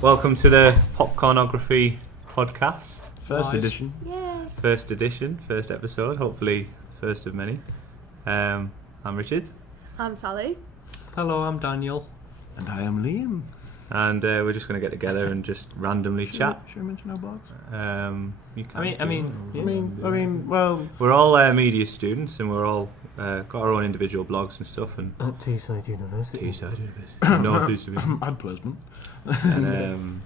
Welcome to the Popcornography podcast. First edition. Yeah. First edition, first episode, hopefully first of many. I'm Richard. I'm Sally. Hello, I'm Daniel. And I am Liam. And we're just going to get together and just randomly chat. Should we mention our blogs? You can I mean, well... We're all media students and we're all got our own individual blogs and stuff. And at Teesside University. North East Division. I'd Pleasant. And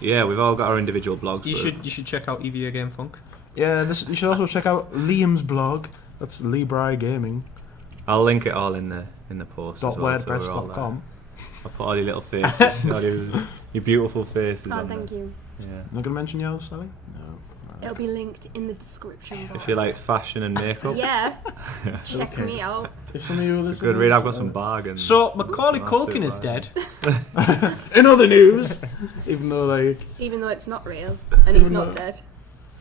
yeah, we've all got our individual blogs. You should check out EVA Game Funk. Yeah, you should also check out Liam's blog. That's Libri Gaming. I'll link it all in the post. .wordpress.com. I'll put all your little faces, your beautiful faces Oh, on thank there. you. Yeah. Not going to mention yours, Sally? No. It'll be linked in the description box. If you like fashion and makeup, Yeah. Check me out. If some of you it's a good read. I've got some bargains. So Macaulay Some Culkin is absolute dead. In other news, even though Even though it's not real and he's not dead.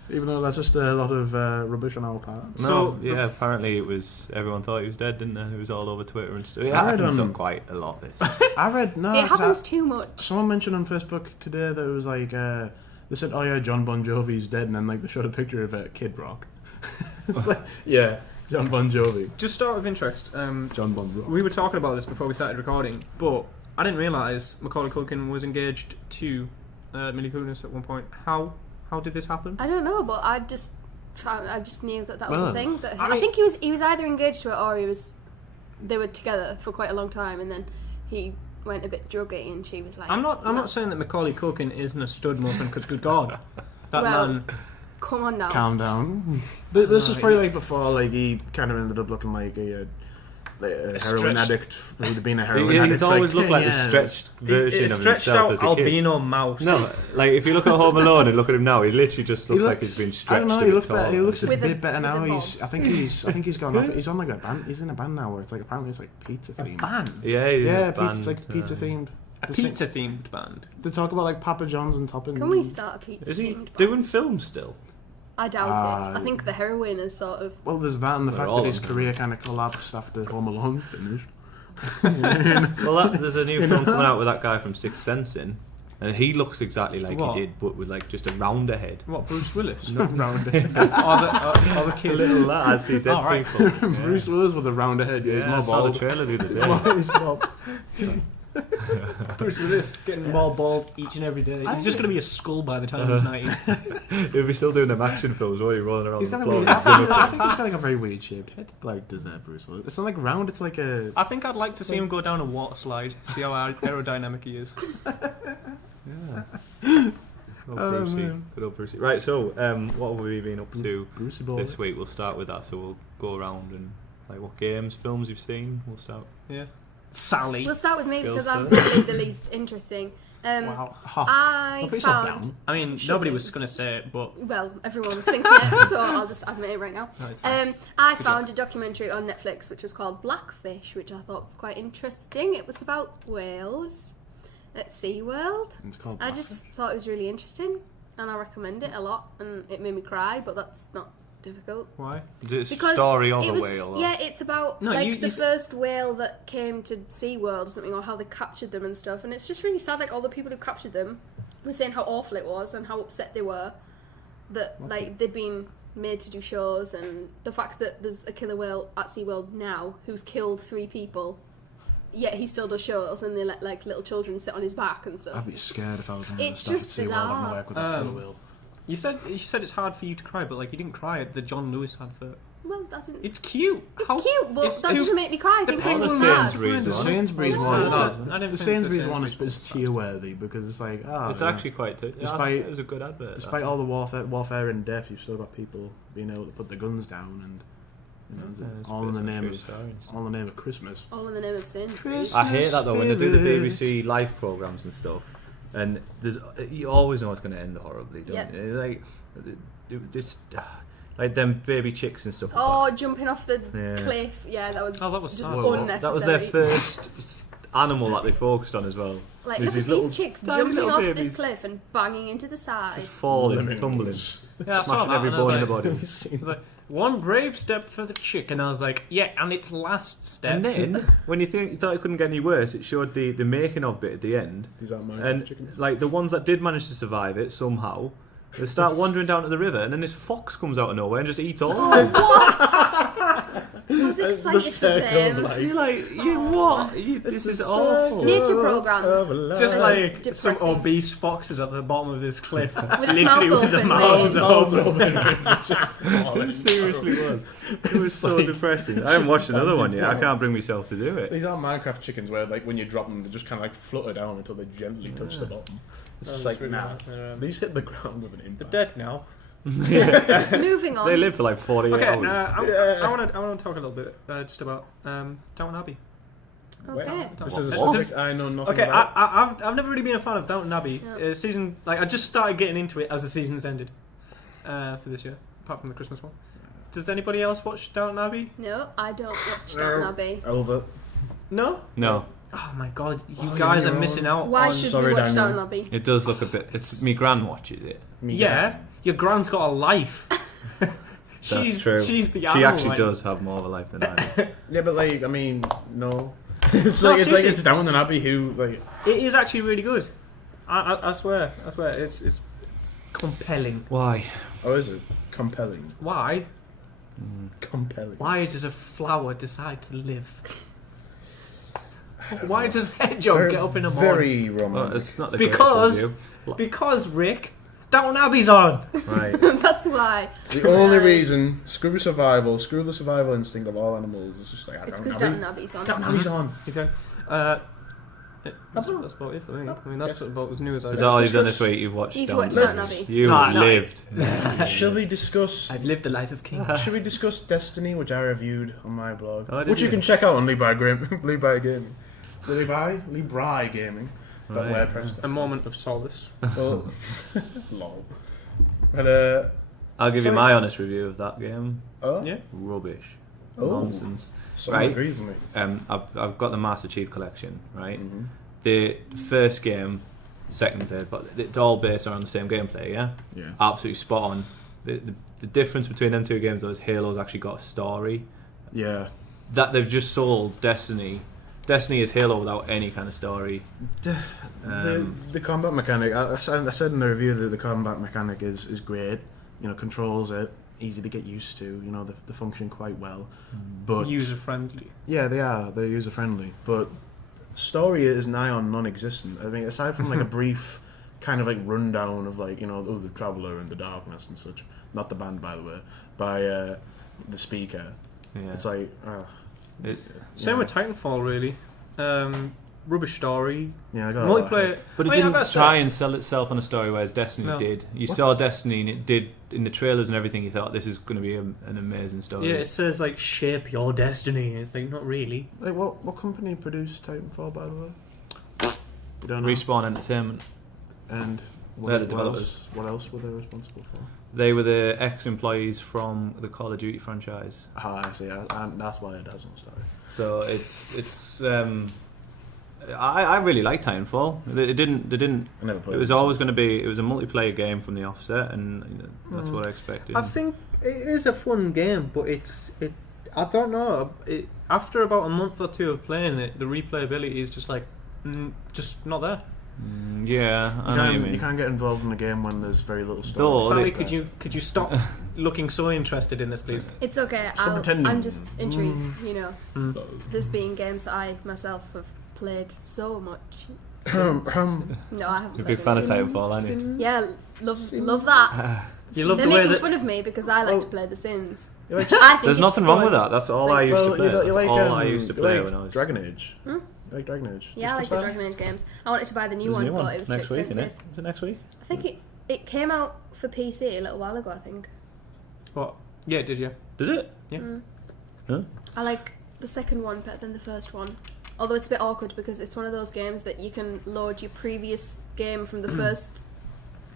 Even though that's just a lot of rubbish on our part. No, So- yeah, apparently it was. Everyone thought he was dead, didn't they? It was all over Twitter and stuff. It I read happens on quite a lot. This. I read... No, It happens too much. someone mentioned on Facebook today that it was like... they said, oh yeah, John Bon Jovi's dead, and then they showed a picture of Kid Rock. It's like, yeah, John Bon Jovi. Just out of interest, John Bon Rock. we were talking about this before we started recording, but I didn't realise Macaulay Culkin was engaged to Mila Kunis at one point. How did this happen? I don't know, but I just knew that was Well, a thing. That I I think he was either engaged to her or they were together for quite a long time, and then he went a bit druggy, and she was like, I'm not "No." saying that Macaulay Culkin isn't a stud muffin, because good God, that Well, man. Come on now. Calm down. This is probably like before, like he kind of ended up looking like a heroin stretched- addict who'd been a heroin addict. He's for always 10 looked like the years. stretched version of Stretched himself out as a kid. albino mouse. No, like if you look at Home Alone and look at him now, he literally just looks like he's been I stretched. don't know. a He bit looks better. taller. He looks a With a- bit better with now. a I think he's gone off. He's on like a band. He's in a band now where it's like apparently it's like pizza themed. Band. Yeah, he's Yeah, a band, it's like pizza themed. A pizza themed band. They talk about like Papa John's and toppings. Can we start a pizza? Is he themed doing band? films still? I doubt it. I think the heroin is sort of. Well, there's that and the They're fact all that his on. career kind of collapsed after Home Alone finished. Well, there's a new film coming out with that guy from Sixth Sense in, and he looks exactly like What? he did, but with like just a rounder head. What, Bruce Willis? Not round or the kid? Little lad, I see dead Oh, right. people. Bruce Willis with a rounder head. Yeah, he's Yeah, I more saw the bald. trailer the other day. He's more- Bruce Willis getting more bald each and every day. He's just going to be a skull by the time he's 90. He'll be still doing them action films while you're rolling around He's the got a floor. weird, I think he's got like a very weird shaped head. Like does Bruce Willis? It's not like round. It's like a. I think I'd like to see him go down a water slide, see how aerodynamic he is. Yeah. Good old Oh, Brucey. man. Good old Brucey. Right, so what have we been up to Brucey Ball. this week? We'll start with that. So we'll go around and like what games, films you've seen. We'll start. Yeah. Sally. We'll start with me Girls because I'm first. probably the least interesting. Wow. I Don't put yourself found. down. I mean, Should nobody we? was going to say it, but Well, everyone was thinking it, so I'll just admit it right now. no, it's fine. I found a documentary on Netflix which was called Blackfish, which I thought was quite interesting. It was about whales at SeaWorld. It's called. I just thought it was really interesting, and I recommend it a lot, and it made me cry, but that's not difficult. Why? Is it a Because story of it a was, whale? Or? yeah, it's about No, like you the s- first whale that came to SeaWorld or something, or how they captured them and stuff, and it's just really sad, like all the people who captured them were saying how awful it was and how upset they were that like they'd been made to do shows, and the fact that there's a killer whale at SeaWorld now who's killed 3 people, yet he still does shows, and they let like little children sit on his back and stuff. I'd be scared if I was in the It's stuff at just SeaWorld having to bizarre. work with that killer whale. You said it's hard for you to cry, but like you didn't cry at the John Lewis advert. Well, that didn't. It's cute. It's cute, but it's that too- doesn't make me cry. I the think penguin it's the mad. Sainsbury's The one. Sainsbury's No, one. no, is no, like- I didn't the think the Sainsbury's one Sainsbury's is tear worthy because it's like It's actually quite. Despite- it was a good advert. despite all the warfare and death, you've still got people being able to put the guns down and It's all in the based on name true of stories. all in the name of Christmas. All in the name of Sainsbury's. I hate that though when they do the Spirit. BBC live programs and stuff, and you always know it's going to end horribly, don't Yeah. you? Like just like them baby chicks and stuff. Oh, jumping off the Yeah. cliff. Yeah, that was Oh, that was just sad. Well, unnecessary. that was their first animal that they focused on as well. Like, There's look at these these chicks tiny jumping little off babies. this cliff and banging into the side. Just falling, Lemmings. tumbling, Yeah, I saw smashing that every and I bone in was the like- body. It's like, one brave step for the chick, and I was like, yeah, and its last step. And then, when you thought it couldn't get any worse, it showed the making of bit at the end. These aren't Minecraft And chickens. like the ones that did manage to survive it somehow, they start wandering down to the river, and then this fox comes out of nowhere and just eats all of them. I was excited for circle of them. life. You're like, you what? This is awful. Nature programs. Just like Depressing. some obese foxes at the bottom of this cliff, With its literally mouth with their open, mouths like- open. It seriously was. It was so depressing. I haven't watched another one yet. I can't bring myself to do it. These aren't Minecraft chickens where, like, when you drop them, they just kind of like flutter down until they gently touch the bottom. It's just like, nah. These hit the ground with an They're impact. dead now. Moving on. They live for like 48 Okay, hours. I want to talk a little bit just about Downton Abbey. Okay. This is a What? subject I know nothing Okay, about. I've never really been a fan of Downton Abbey. Yeah. Season I just started getting into it as the season's ended for this year, apart from the Christmas one. Does anybody else watch Downton Abbey? No, I don't watch Downton Abbey. Over. No. No, Oh my god, you Oh, guys you're are missing out. Why on... should sorry, we watch Daniel. Downton Abbey? it does look a bit. It's me gran watches it. Yeah, your gran's got a life. That's true. She's the She animal, actually like- does have more of a life than I do. Yeah, but like, I mean, no. No, seriously. It's Downton Abbey who, like, It is actually really good. I swear, it's compelling. Why? oh, is it? Compelling. Why? Compelling. Why does a flower decide to live? Why does Hedgehog get up in the morning? Very Well, romantic. it's not the Because- greatest review. Because Rick, Downton Abbey's on. Right. That's why. It's the only Right. reason. Screw the survival instinct of all animals. It's just like, It's Downton because Abbey. Downton Abbey's on. Downton Abbey's on. Okay. That's about it for me. I mean, that's about as new as I Is was. that all you've done this week? You've watched You've Downton watched Abbey. Downton Abbey. You've No. lived. Shall we discuss? I've lived the life of king. Should we discuss Destiny, which I reviewed on my blog, Oh, did which you you? can check out on Lee Bry Gaming. Lee Bry Gaming. But Right. WordPress. A moment of solace. Well, lol. But I'll give you So- my honest review of that game. oh, Yeah. Rubbish. Oh. Nonsense. someone Right. agrees with me. I've got the Master Chief Collection, right? Mhm. The first game, second, third, but it's all based around the same gameplay, yeah? Yeah. Absolutely spot on. The difference between them two games though is Halo's actually got a story. Yeah. That they've just sold Destiny. Destiny is Halo without any kind of story. The combat mechanic, I said in the review that the combat mechanic is great. You know, controls are easy to get used to. You know, they function quite well. But User friendly. yeah, they are. They're user friendly. But story is nigh on non-existent. I mean, aside from like a brief kind of like rundown of like, you know, the Traveller and the Darkness and such. Not the band, by the way. By the speaker. Yeah. It's like. Same with Titanfall, really. Rubbish story. Yeah, I got Multiplayer. But it Oh, yeah, didn't that's try it. and sell itself on a story, whereas Destiny No. did. You What? saw Destiny, and it did in the trailers and everything. You thought this is going to be an amazing story. Yeah, it says like shape your destiny. It's like not really. Like, what company produced Titanfall, by the way? You don't know. Respawn Entertainment. And They're the developers. What else were they responsible for? They were the ex-employees from the Call of Duty franchise. Ah, I see. That's why it has no story. So it's. I really like Titanfall. They didn't. I never played It was it. always going to be. It was a multiplayer game from the offset, and you know, that's what I expected. I think it is a fun game, but I don't know. After about a month or two of playing it, the replayability is just like just not there. Yeah, I know what you mean. You can't get involved in a game when there's very little Though- story. Sally, could you stop looking so interested in this, please? It's okay. Stop pretending. I'm just intrigued. You know, this being games that I myself have played so much. No, I haven't. You're a played big it. fan of Titanfall, aren't you? Yeah, love that. You love They're the way making that fun of me because I like Oh. to play The Sims. You like, I think There's it's nothing wrong fun. with that. That's all I used to play. That's all I used to play like when I was. Dragon Age. Hmm? You like Dragon Age? Yeah, I like Discuss the that? Dragon Age games. I wanted to buy the new There's a one, new one but it was next too week, isn't expensive. it? Is it next week? I think it came out for PC a little while ago. I think. what? Yeah, did you? Did it? Yeah. Huh? I like the second one better than the first one. Although it's a bit awkward because it's one of those games that you can load your previous game from the first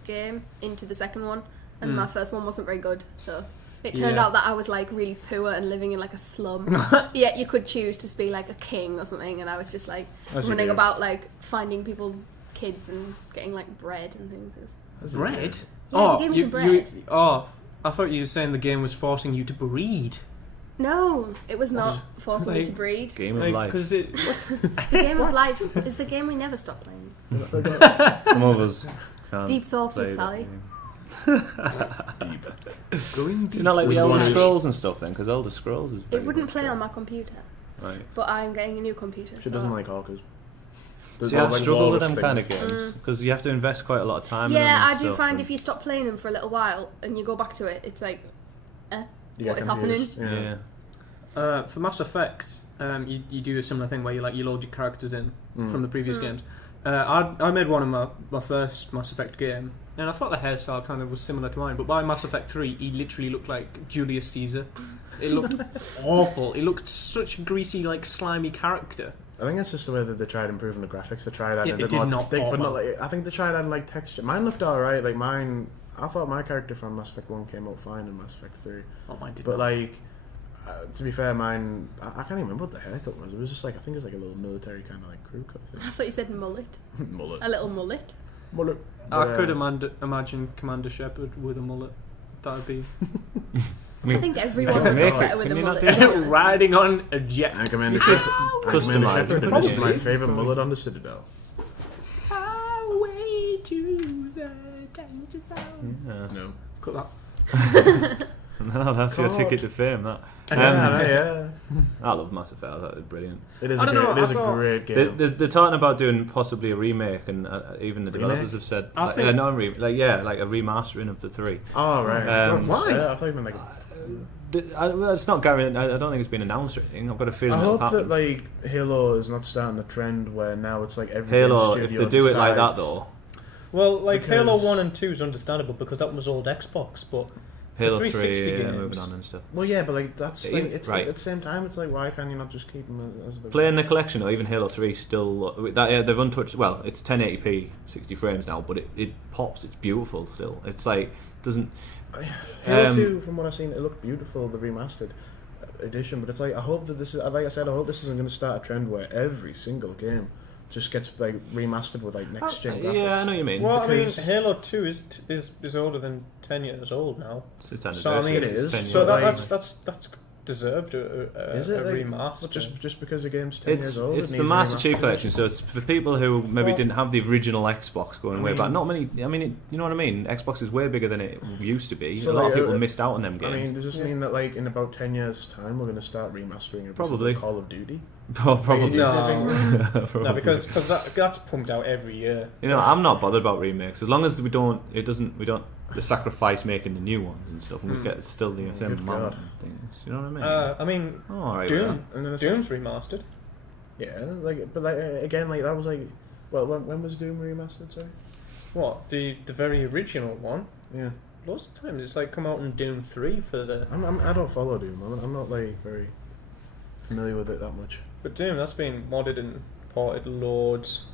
game into the second one, and my first one wasn't very good, so It turned Yeah. out that I was like really poor and living in like a slum. Yet you could choose to be like a king or something, and I was just like As you running do. about like finding people's kids and getting like bread and things. It was... As you Bread? do. Yeah, they gave me some bread. I thought you were saying the game was forcing you to breed. No, it was not forcing me Like- to breed. Game of life. Because it. The game of life is the game we never stop playing. Some of us can't Deep thoughts play with that Sally. game. Going Do you not like Which the Elder one is- Scrolls and stuff then? Because Elder Scrolls is. It very wouldn't good play game. on my computer, Right. but I'm getting a new computer. She so- doesn't like hawkers. See, I Like struggle with lawless them kind of things. games because you have to invest quite a lot of time. in them Yeah, and I do stuff, find and- if you stop playing them for a little while and you go back to it, it's like, You what get is confused. happening? Yeah. For Mass Effect, you do a similar thing where you load your characters in from the previous games. I made one of my first Mass Effect game, and I thought the hairstyle kind of was similar to mine. But by Mass Effect 3, he literally looked like Julius Caesar. It looked awful. It looked such a greasy, like slimy character. I think it's just the way that they tried improving the graphics. They tried adding It a bit did more not thick, pop but not well. like. I think they tried adding like texture. Mine looked alright. Like mine, I thought my character from Mass Effect 1 came out fine in Mass Effect 3. Oh, mine did But not. like, to be fair, mine I can't even remember what the haircut was. It was just like I think it was like a little military kind of like crew cut I thing. thought you said mullet. Mullet. A little mullet. Mullet. I But, could imagine Commander Shepard with a mullet. That'd be I think everyone would Make look it. better with Can a you not mullet. do to be honest. riding on a jet. I'm Commander You Shepard. could I'm Commander customize Shepard, it, and this is my probably. favorite mullet on the Citadel. Highway to the danger zone. Yeah. No. Cut that. No, that's your God. ticket to fame. That. Yeah. I love Mass Effect. I thought it was brilliant. It is I a don't great, know, it is I a thought- great They, game. they're talking about doing possibly a remake, and even the developers Remake? have said, I like, think- not a remake, like a remastering of the 3. Oh right. Why? I thought you meant like. Well, it's not guaranteed. I don't think it's been announced or anything. I've got a feeling I it'll hope that happen. like Halo is not starting the trend where now it's like every Halo, game if studio they do it like that decides- though, Well, like Because- Halo 1 and 2 is understandable because that was old Xbox, but Halo 360 3, games. moving on and stuff. Well, yeah, but like that's like, Even- it's right. at the same time. It's like why can't you not just keep them as a Playing the collection, or even Halo 3, still they've untouched. Well, it's 1080p, 60 frames now, but it pops. It's beautiful still. It's like doesn't. Halo Um, 2, from what I've seen, it looked beautiful, the remastered edition. But it's like I hope that this is, like I said, I hope this isn't going to start a trend where every single game just gets like remastered with like next gen graphics. Yeah, I know what you mean. well, I mean, Because- Halo 2 is older than 10 years old now. It's its So I mean, it is. 10 So years like- that's deserved Is it a like, remaster. but just because the game's 10 It's years old, it's it the needs a Master remastered Chief Collection, edition? so it's for people who maybe Well- didn't have the original Xbox going I way mean- back. Not many. I mean, you know what I mean. Xbox is way bigger than it used to be. So, a lot like, of people missed out on them I mean, games. does this mean that like in about 10 years' time we're going to start remastering every Probably. single Call of Duty? Probably. Do you think- Probably. no, because that's pumped out every year. You know, I'm not bothered about remakes as long as we don't sacrifice making the new ones and stuff, and we get still the same Good amount God. of things. You know what I mean? I mean, Oh, all right, Doom, And then it's Doom's remastered. yeah, like but like again, like that was like, well, when was Doom remastered? Sorry. What the very original one? Yeah, Lots of times it's like come out in Doom 3 for the. I don't follow Doom. I'm not like very familiar with it that much. But Doom that's been modded and ported loads.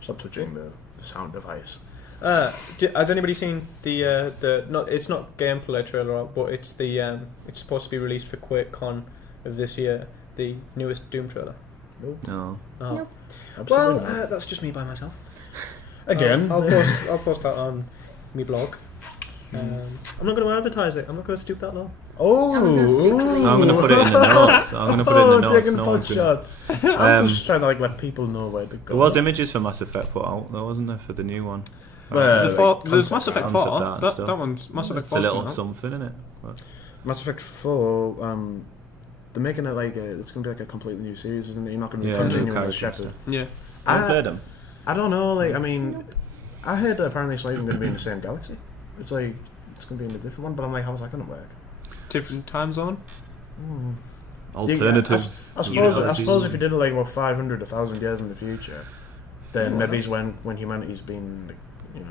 Stop touching the sound device. Has anybody seen the not? It's not gameplay trailer, but it's the it's supposed to be released for QuakeCon of this year. The newest Doom trailer. Nope. No. Oh. Nope. Well, Absolutely not. that's just me by myself. Again. I'll post that on my blog. I'm not going to advertise it. I'm not going to stoop that low. Oh, I'm gonna stick to I'm going to put it in the notes. I'm going to put it in the notes. taking No pot one's gonna- shots. I'm Um, just trying to like let people know where to go. There was images for Mass Effect put out, though, wasn't there, for the new one? Well, There's concept Mass Effect concept 4. art and That stuff. one's Mass Effect It's 4. a little something, isn't it? Mass Effect 4. They're making it like it's going to be like a completely new series, isn't it? You're not going to be Yeah, continuing new with characters Shepard. and Yeah. I I- played them. I don't know. Like, I mean, I heard that apparently it's not even going to be in the same galaxy. It's like it's going to be in a different one. But I'm like, how's that going to work? Different time zone. Alternative. I suppose universes. if you did it like 500, 1,000 years in the future, then maybe it's when humanity's been, like, you know,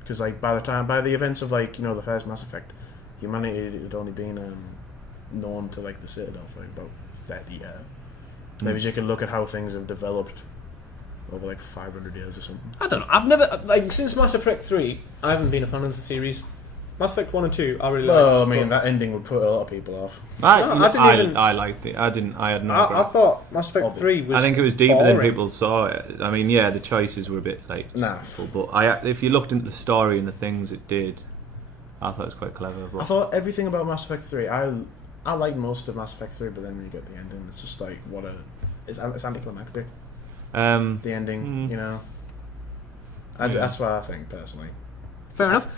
because like by the events of like the first Mass Effect, humanity had only been known to like the Citadel for like about 30 years. Maybe you can look at how things have developed over like 500 years or something. I don't know. I've never since Mass Effect 3. I haven't been a fan of the series. Mass Effect 1 and 2, I really Well, liked. I mean, but that ending would put a lot of people off. I liked it. I had no. I thought Mass Effect 3 was. I think it was deeper than boring. people saw it. I mean, yeah, the choices were a bit like Naff. but if you looked into the story and the things it did, I thought it was quite clever. But I thought everything about Mass Effect 3, I liked most of Mass Effect 3, but then when you get the ending, it's just like, it's anticlimactic. The ending, you know. That's what I think, personally. Fair enough.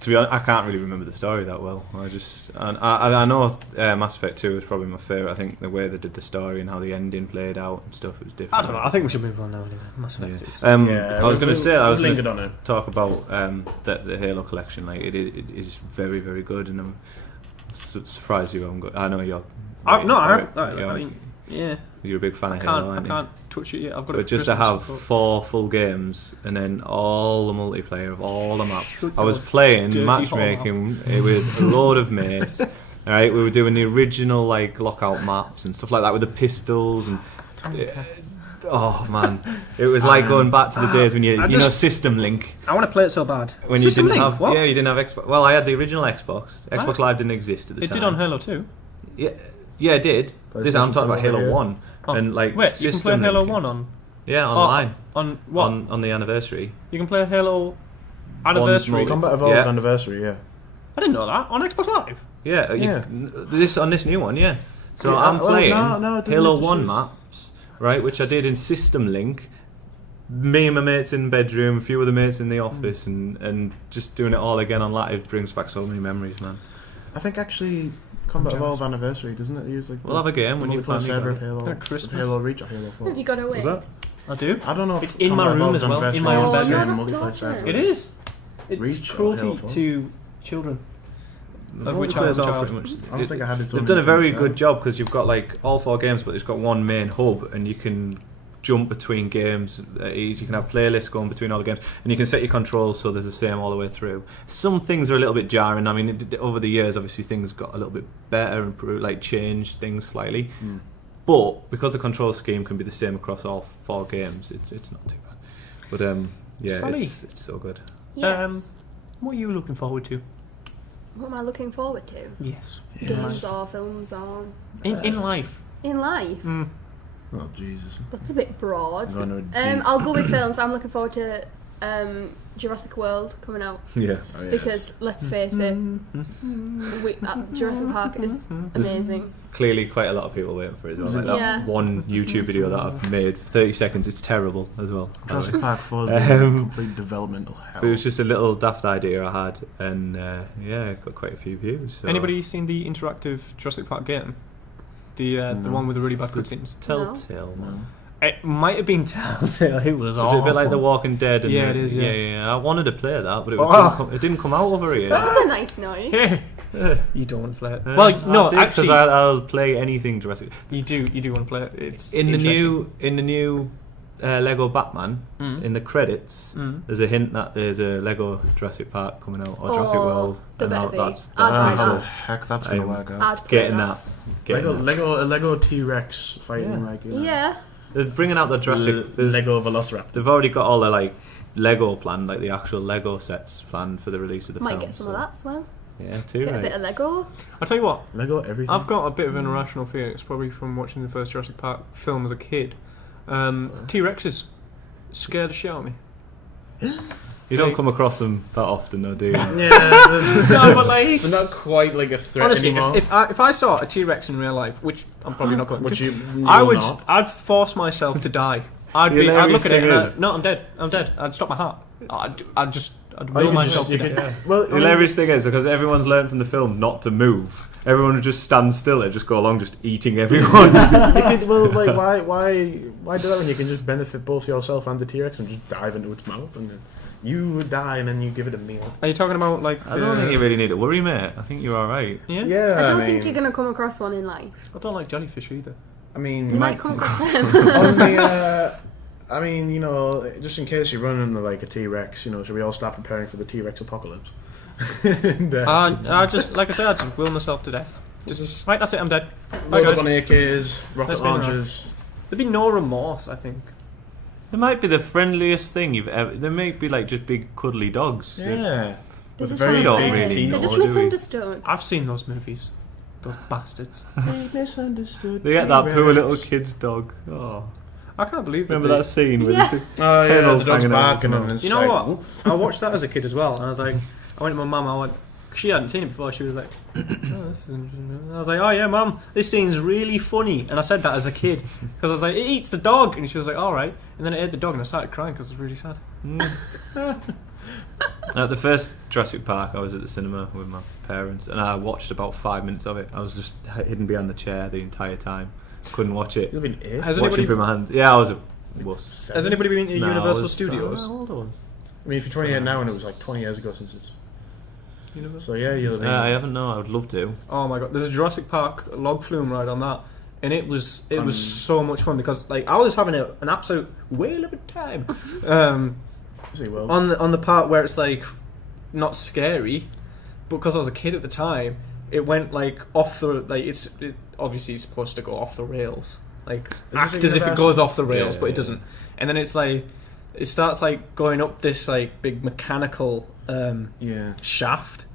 To be honest, I can't really remember the story that well. I know Mass Effect 2 was probably my favourite. I think the way they did the story and how the ending played out and stuff was different. I don't know. I think we should move on now. Anyway, Mass Effect. I was going to say I was lingered going on to it. talk about the Halo collection. Like it is very, very good, and I'm surprised you haven't got. I know you're. I You're, mean, yeah. you're a big fan of Halo, I aren't you? can't touch it yet. I've got. But just to have 4 full games and then all the multiplayer of all the maps. I was playing dirty matchmaking with a load of mates. All right, we were doing the original like lockout maps and stuff like that with the pistols and. Oh man, it was like going back to the days when you know System Link. I want to play it so bad. When System you didn't Link? have, What? yeah, you didn't have Xbox. Well, I had the original Xbox. Xbox Right. Live didn't exist at the It time. did on Halo 2. Yeah, it did. This I'm talking about Halo 1 and like Wait, you can play System Halo Link. 1 on. Yeah, online On what? on the anniversary. You can play Halo Anniversary. Combat Evolved Yeah. Anniversary, yeah. I didn't know that on Xbox Live. Yeah, Yeah. this on this new one, yeah. So Yeah, I'm well, playing no, it doesn't Halo have to 1 choose. maps, right, which I did in System Link. Me and my mates in the bedroom, a few other mates in the office, and just doing it all again on live brings back so many memories, man. I think actually Combat jealous. Evolved Anniversary, doesn't it use like We'll have a game when you play finally server got of it. Halo, At Christmas. Halo Reach or Halo 4. Have you got away? Was that? I do. I don't know if It's in my Combat room Evolved as well, Anniversary in my own is the bedroom. same Oh, no, multiplayer that's server. torture. It is. It's Reach or cruelty Halo 4? to children. Of which I Multiplayer's was a all child. pretty much- I don't think I had it. They've done a very good job because you've got like all 4 games, but it's got one main hub, and you can jump between games easy. You can have playlists going between all the games, and you can set your controls so they're the same all the way through. Some things are a little bit jarring. I mean, over the years, obviously things got a little bit better, improved, like changed things slightly. But because the control scheme can be the same across all 4 games, it's not too bad. But yeah, Sally. it's so good. Yes. What are you looking forward to? What am I looking forward to? Yes. Games or films or In life. in life? Oh Jesus! That's a bit broad. I'm going to I'll go with films. I'm looking forward to Jurassic World coming out Yeah. because let's face it, Jurassic Park is amazing. Clearly, quite a lot of people waiting for it as well. Like that Yeah. one YouTube video that I've made, 30 seconds. It's terrible as well. by the way. Jurassic Park 4 is complete developmental hell. But it was just a little daft idea I had, and yeah, it got quite a few views. So. Anybody seen the interactive Jurassic Park game? The No. one with the really bad It's cutscenes. Telltale, man. It might have been Telltale. It was Is awful. it a bit like The Walking Dead? And Yeah, it is, yeah. yeah. I wanted to play that, but it didn't come out over here. That was a nice noise. You don't want to play it. Yeah, Well, no, because actually, I'll play anything Jurassic. you do want to play it. It's In the interesting. new Lego Batman, in the credits, there's a hint that there's a Lego Jurassic Park coming out or Jurassic Oh, World. there better be. That's I'd buy how the that. heck that's going to work out? I'd play getting that. Getting that. A Lego T-Rex fighting Yeah. like, you know, Yeah. They're bringing out the Jurassic. there's- Lego Velociraptor. They've already got all the like Lego planned, like the actual Lego sets planned for the release of the Might film. get some so- of that as well. Yeah, too. Get a Right. bit of Lego. I'll tell you what. Lego everything. I've got a bit of an irrational fear. It's probably from watching the first Jurassic Park film as a kid. T-Rexes scare the shit out of me. You don't come across them that often, though, do you? Yeah, No, but like, they're not quite like a threat honestly, anymore. if I saw a T-Rex in real life, which I'm probably not going Which to, you I will would. not. I'd force myself to die. I'd The look hilarious at it thing and is- no, I'm dead. I'm dead. I'd stop my heart. I'd Or will you could myself just- to you death. could- Well, The hilarious thing is because everyone's learned from the film not to move. Everyone would just stand still and just go along, just eating everyone. well, like, why do that when you can just benefit both yourself and the T-Rex and just dive into its mouth and then you would die and then you give it a meal? Are you talking about like? I don't think you really need to worry, mate. I think you're all right. Yeah. Yeah, I don't mean, think you're going to come across one in life. I don't like jellyfish either. I mean, You might come across them. on the, I mean, you know, just in case you run into like a T-Rex, you know, should we all start preparing for the T-Rex apocalypse? And, I just, like I said, I just will myself to death. just Right, that's it. I'm dead. Bye, load up guys. on AKs, rocket Let's be right. launchers. There'd be no remorse. I think. It might be the friendliest thing you've ever. They might be like just big cuddly dogs. Yeah. They With a just very weren't big there. teeth. They're just Or do we? misunderstood. I've seen those movies. Those bastards. They misunderstood. They get that poor T-Rex. little kid's dog. Oh, I can't believe remember they- that scene where Yeah. the Oh yeah, Kennel's the dog's hanging out barking his and mouth. it's You know like, what? woof. I watched that as a kid as well, and I was like, I went to my mum. I went, she hadn't seen it before. She was like, oh, this is interesting. I was like, oh yeah, mum, this scene's really funny. And I said that as a kid because I was like, it eats the dog, and she was like, all right. And then it ate the dog, and I started crying because it was really sad. At the first Jurassic Park, I was at the cinema with my parents, and I watched about 5 minutes of it. I was just hidden behind the chair the entire time. Couldn't watch it. You've been eight. Has Watching anybody through my hands. Yeah, I was a wuss. Seven? Has anybody been to No, I Universal was- Studios? How old I was? I mean, if you're 28 now, and it was like 20 years ago since it's. So yeah, you're the. I haven't. No, I would love to. Oh my god, there's a Jurassic Park log flume ride on that, and it was so much fun because like I was having an absolute whale of a time. See, well, on the part where it's like not scary, but because I was a kid at the time, it went like off the like obviously it's supposed to go off the rails, like this act a as if it universal? goes off the rails, Yeah, but it yeah. doesn't. And then it's like it starts like going up this like big mechanical yeah. shaft.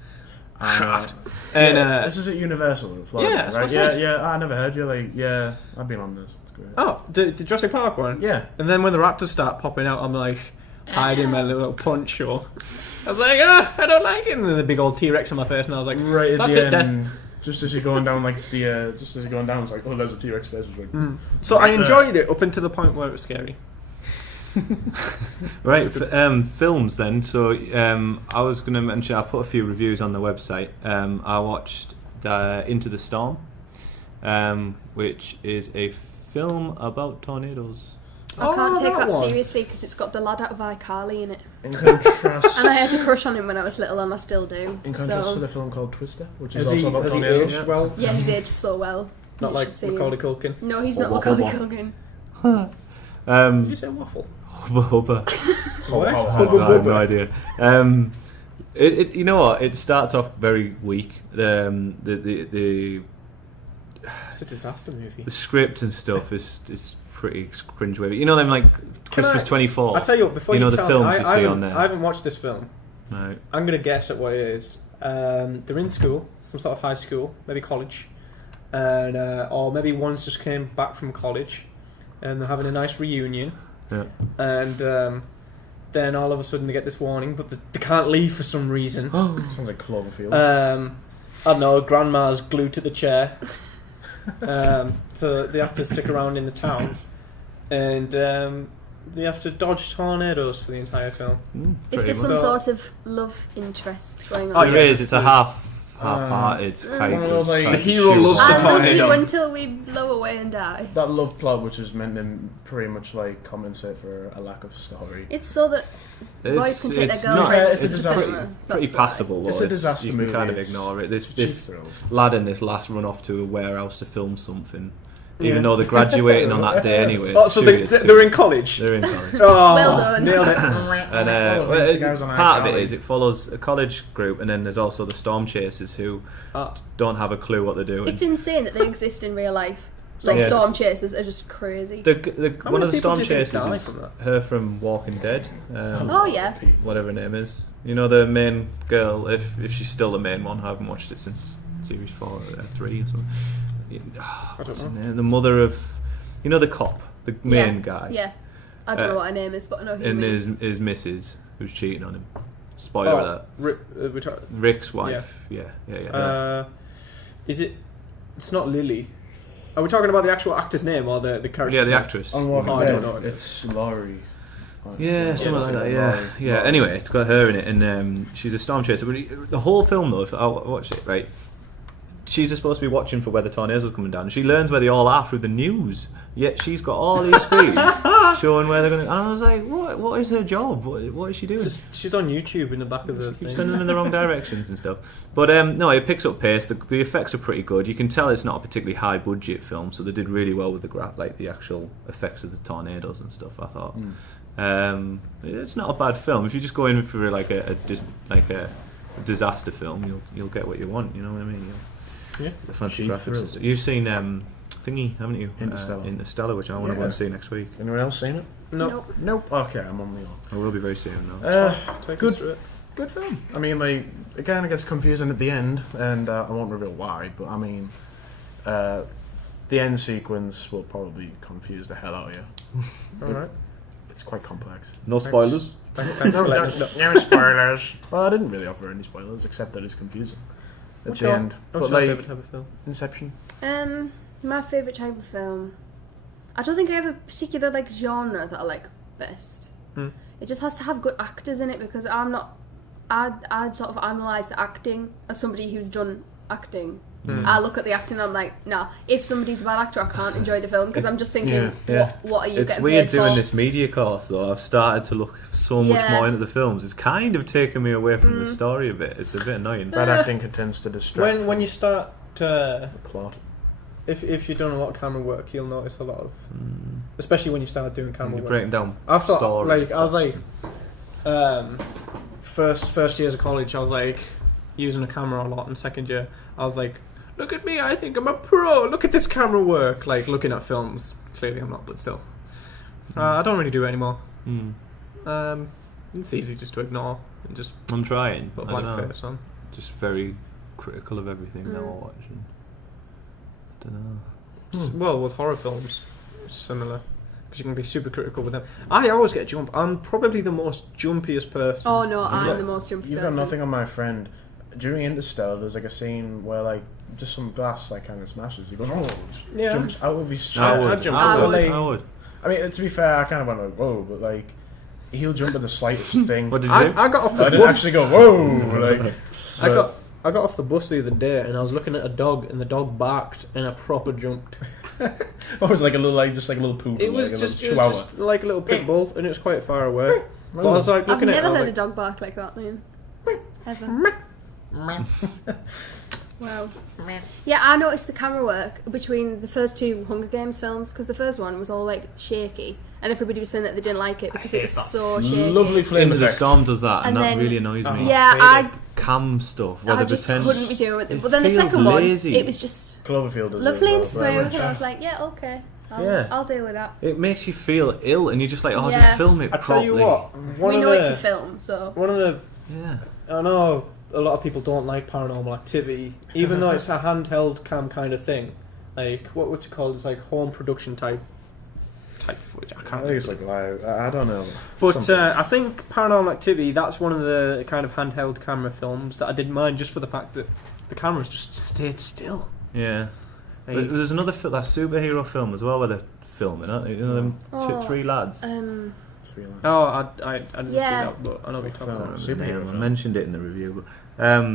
Shaft. And This is at Universal in Florida, Yeah, that's what right? I Yeah, said. yeah. I never heard you. Like, yeah, I've been on this. It's great. oh, the Jurassic Park one. Yeah. And then when the raptors start popping out, I'm like hiding my little poncho. I was like, I don't like it. And then the big old T-Rex on my face, and I was like, Right at that's the it, death. end, just as you're going down, like just as you're going down, it's like, oh, there's a T-Rex face. It's like, So I enjoyed it up until the point where it was scary. Right, films then. So I was going to mention, I put a few reviews on the website. I watched Into the Storm, which is a film about tornadoes. I can't take that that one. seriously because it's got the lad out of iCarly in it. in contrast, And I had a crush on him when I was little, and I still do. in contrast to So, the film called Twister, which is Has he, also about has he tornadoes. aged well? yeah, he's aged so well. Not You like should see him. Macaulay Culkin. No, he's not Wobble, Macaulay wobble. Culkin. Did you say waffle? Hubba hubba. What? I have no idea. It you know what? It starts off very weak. The It's a disaster movie. script and stuff is pretty cringeworthy. You know them like Christmas 24. I tell you what, before You know the tell films me, you I see haven't- on there. I haven't watched this film. Right. I'm gonna guess at what it is. They're in school, some sort of high school, maybe college, and or maybe one's just came back from college, and they're having a nice reunion. Yeah. And then all of a sudden they get this warning, but they can't leave for some reason. Sounds like Cloverfield. I don't know, grandma's glued to the chair. So they have to stick around in the town. And they have to dodge tornadoes for the entire film. Is there much. some So- sort of love interest going Oh, on? There yeah, is. It's a there's- half-hearted kind one of those, like, kind the of hero shoot. loves the I love tornado. you until we blow away and die. That love plot, which is meant to pretty much like compensate for a lack of story. It's so that boys can take it's their not- girlfriends it's to a the disaster. cinema. pretty That's why. passable. It's though. a disaster You can movie. kind of It's ignore it. This cheap thrills. lad and this lass run off to a warehouse to film something, even Yeah. though they're graduating on that day anyway. Oh, It's so two they're years they're too- in college. They're in college. Oh, Well done. Nailed it. And the guys on part of iCarly. it is it follows a college group, and then there's also the storm chasers who Ah. don't have a clue what they're doing. It's insane that they exist in real life. Like Yeah. storm chasers are just crazy. How One many of the people storm do you think chasers die is from that? her from Walking Dead. Oh yeah. Whatever her name is. You know the main girl, if she's still the main one. I haven't watched it since series 4 or 3 or something. I What's don't her know. name? The mother of, you know, the cop, the main guy, Yeah. I don't Uh, know what her name is, but I know who and you mean. his missus who's cheating on him. Spoiler alert. We're talking. Rick's wife. Yeah. Is it? It's not Lily. Are we talking about the actual actor's name or the character? Yeah, the actress. On Walking Oh, I Dead, don't know what it it's Laurie. Yeah, something like that. Laurie. Yeah. Laurie. Anyway, it's got her in it, and she's a storm chaser. But the whole film, though, if I watched it right, she's supposed to be watching for where the tornadoes are coming down. And she learns where they all are through the news. Yet she's got all these screens showing where they're going to. And I was like, what is her job? What is she doing? She's on YouTube in the back of the Keep thing. sending them in the wrong directions and stuff. But no, it picks up pace. The effects are pretty good. You can tell it's not a particularly high budget film, so they did really well with the actual effects of the tornadoes and stuff. I thought. It's not a bad film. If you just go in for like a disaster film, you'll get what you want. You know what I mean? Yeah. The fancy Cheap graphics. thrills. And stuff. You've seen Thingy, haven't you? Interstellar. Interstellar, which I want to go and see next week. Anyone else seen it? No. Nope. Nope. Okay, I'm on the I will be very soon. though. Take Good. us through it. Good film. I mean, like, it kind of gets confusing at the end, and I won't reveal why, but I mean, the end sequence will probably confuse the hell out of you. Alright. It's quite complex. No spoilers. Thanks for letting us know. No spoilers. Well, I didn't really offer any spoilers, except that it's confusing at What's the your- end. What's But your like, favourite type of film? Inception. My favourite type of film. I don't think I have a particular like genre that I like best. It just has to have good actors in it because I'm not. I'd sort of analyse the acting as somebody who's done acting. I look at the acting and I'm like, nah, if somebody's a bad actor, I can't enjoy the film because I'm just thinking, Yeah. what are you It's getting weird paid doing for? this media course though. I've started to look so much Yeah. more into the films. It's kind of taken me away from the story a bit. It's a bit annoying. Bad acting tends to distract. When you start the plot. if you've done a lot of camera work, you'll notice a lot of, especially when you start doing camera You're work. breaking down. I thought, story. like, I was like, first years of college, I was like using a camera a lot, and second year, I was like, look at me, I think I'm a pro. Look at this camera work. Like looking at films. Clearly, I'm not, but still, I don't really do it anymore. It's easy just to ignore and just I'm trying. put a I don't blank know. face on. Just very critical of everything now I'm watching. I don't know. Well, with horror films, it's similar. Because you can be super critical with them. I always get jump. I'm probably the most jumpiest person. Oh no, I'm got- the most jumpy You've person. got nothing on my friend. During Interstellar, there's like a scene where like just some glass like kind of smashes. He goes, oh, Yeah. jumps out of his chair. I would. I'd jump I over. would. Like, I would. I mean, to be fair, I kind of went like, whoa, but like he'll jump at the slightest thing. What did you do? I got off the I didn't bus. actually go, whoa, like. I got off the bus the other day and I was looking at a dog and the dog barked and I proper jumped. What was it, like a little, like just like a little poop? It was like just like a little pit bull and it was quite far away. But I was like I've looking at it. never I was heard a like, dog bark like that, man. Ever. Wow. Yeah, I noticed the camera work between the first two Hunger Games films because the first one was all like shaky, and everybody was saying that they didn't like it because it was so shaky. Lovely flame Into the effect. Storm does that, and And that then- really annoys me. Yeah, I Cam stuff, where I they just pretend. couldn't be doing with it. It But then the feels second lazy. one, it was just Cloverfield does lovely it and as well, smooth, very and I much. was like, yeah, okay, Yeah. I'll deal with that. It makes you feel ill, and you're just like, oh, Yeah. just film it I tell you properly. what, one we of know the it's a film, so one of the Yeah. I know a lot of people don't like Paranormal Activity, even though it's a handheld cam kind of thing. Like what's it called? It's like home production type footage. I I can't. think it's like live. I don't know. But Something. I think Paranormal Activity, that's one of the kind of handheld camera films that I didn't mind just for the fact that the cameras just stayed still. Yeah. Like, But there's another that superhero film as well where they're filming it. You know them three lads. Three lines. oh, I didn't see Yeah. that, but I know what you're talking Film. about. Superhero I film. mentioned it in the review. But,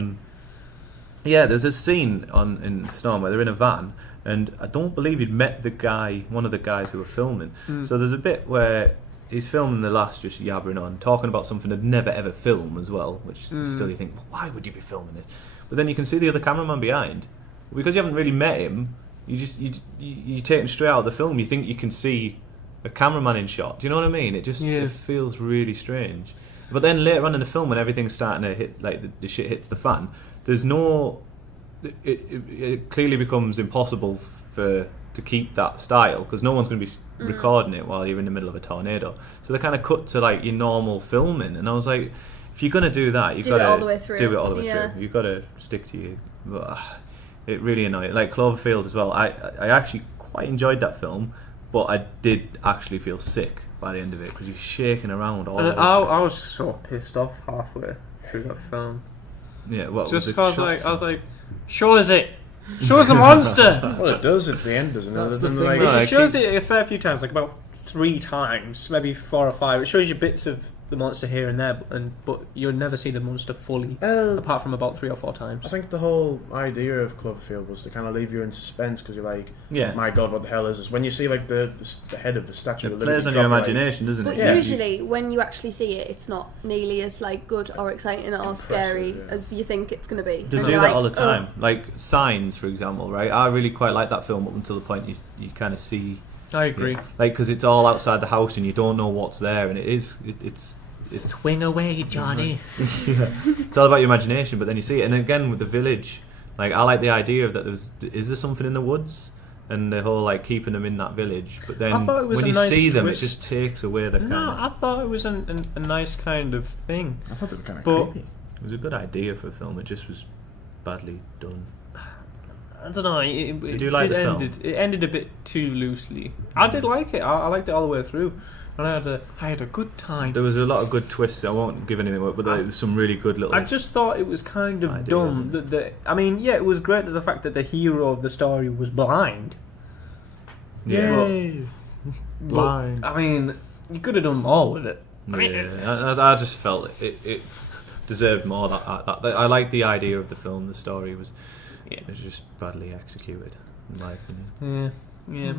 yeah, there's a scene in Storm where they're in a van, and I don't believe he'd met one of the guys who were filming. So there's a bit where he's filming the last, just yabbering on, talking about something they'd never ever film as well, which still you think, why would you be filming this? But then you can see the other cameraman behind. Because you haven't really met him, you take him straight out of the film, you think you can see a cameraman in shot. Do you know what I mean? It just it feels really strange. But then later on in the film, when everything's starting to hit, like the shit hits the fan, there's no. It clearly becomes impossible to keep that style because no one's going to be recording it while you're in the middle of a tornado. So they kind of cut to like your normal filming, and I was like, if you're going to do that, you've Do got it to all the way through. do it all the way Yeah. through. You've got to stick to you. But it really annoyed. Like Cloverfield as well. I actually quite enjoyed that film, but I did actually feel sick by the end of it because you're shaking around all And over. I was just so pissed off halfway through that film. Yeah, well, Just the because shots I was like, show us it. Show us the monster. Well, it does at the end, doesn't it? That's the Then, thing, like, though. It shows it a fair few times, like about 3 times, maybe 4 or 5. It shows you bits of the monster here and there, but you'll never see the monster fully, apart from about 3 or 4 times. I think the whole idea of Cloverfield was to kind of leave you in suspense because you're like, Yeah. my God, what the hell is this? When you see like the head of the Statue It of Liberty plays on your drop, like, imagination, doesn't But it? Yeah. usually, when you actually see it, it's not nearly as like good or exciting or scary yeah. as you think it's going to be. They And do you're that like, all the time. "Ugh." Like Signs, for example, right? I really quite like that film up until the point you kind of see, I agree. like, because it's all outside the house and you don't know what's there, and it's Swing away, Johnny. it's all about your imagination. But then you see it, and again with the village, like I like the idea of that. Is there something in the woods? and the whole like keeping them in that village. But then I thought it was when a you nice see them, it twist. just takes away the kind No, of. I thought it was a nice kind of thing. I thought they were kind of But- creepy. It was a good idea for a film. It just was badly done. I don't know. It Did you like the film? It ended a bit too loosely. I did like it. I liked it all the way through, and I had a good time. There was a lot of good twists. I won't give anything away, but there was some really good little. I just thought it was kind of Idea, dumb. isn't I mean, yeah, it was great that the fact that the hero of the story was blind. yeah. Yay! But, Blind. I mean, you could have done more with it. I mean, Yeah, I just felt it deserved more. That I liked the idea of the film. The story was, it was just badly executed, in my opinion. yeah.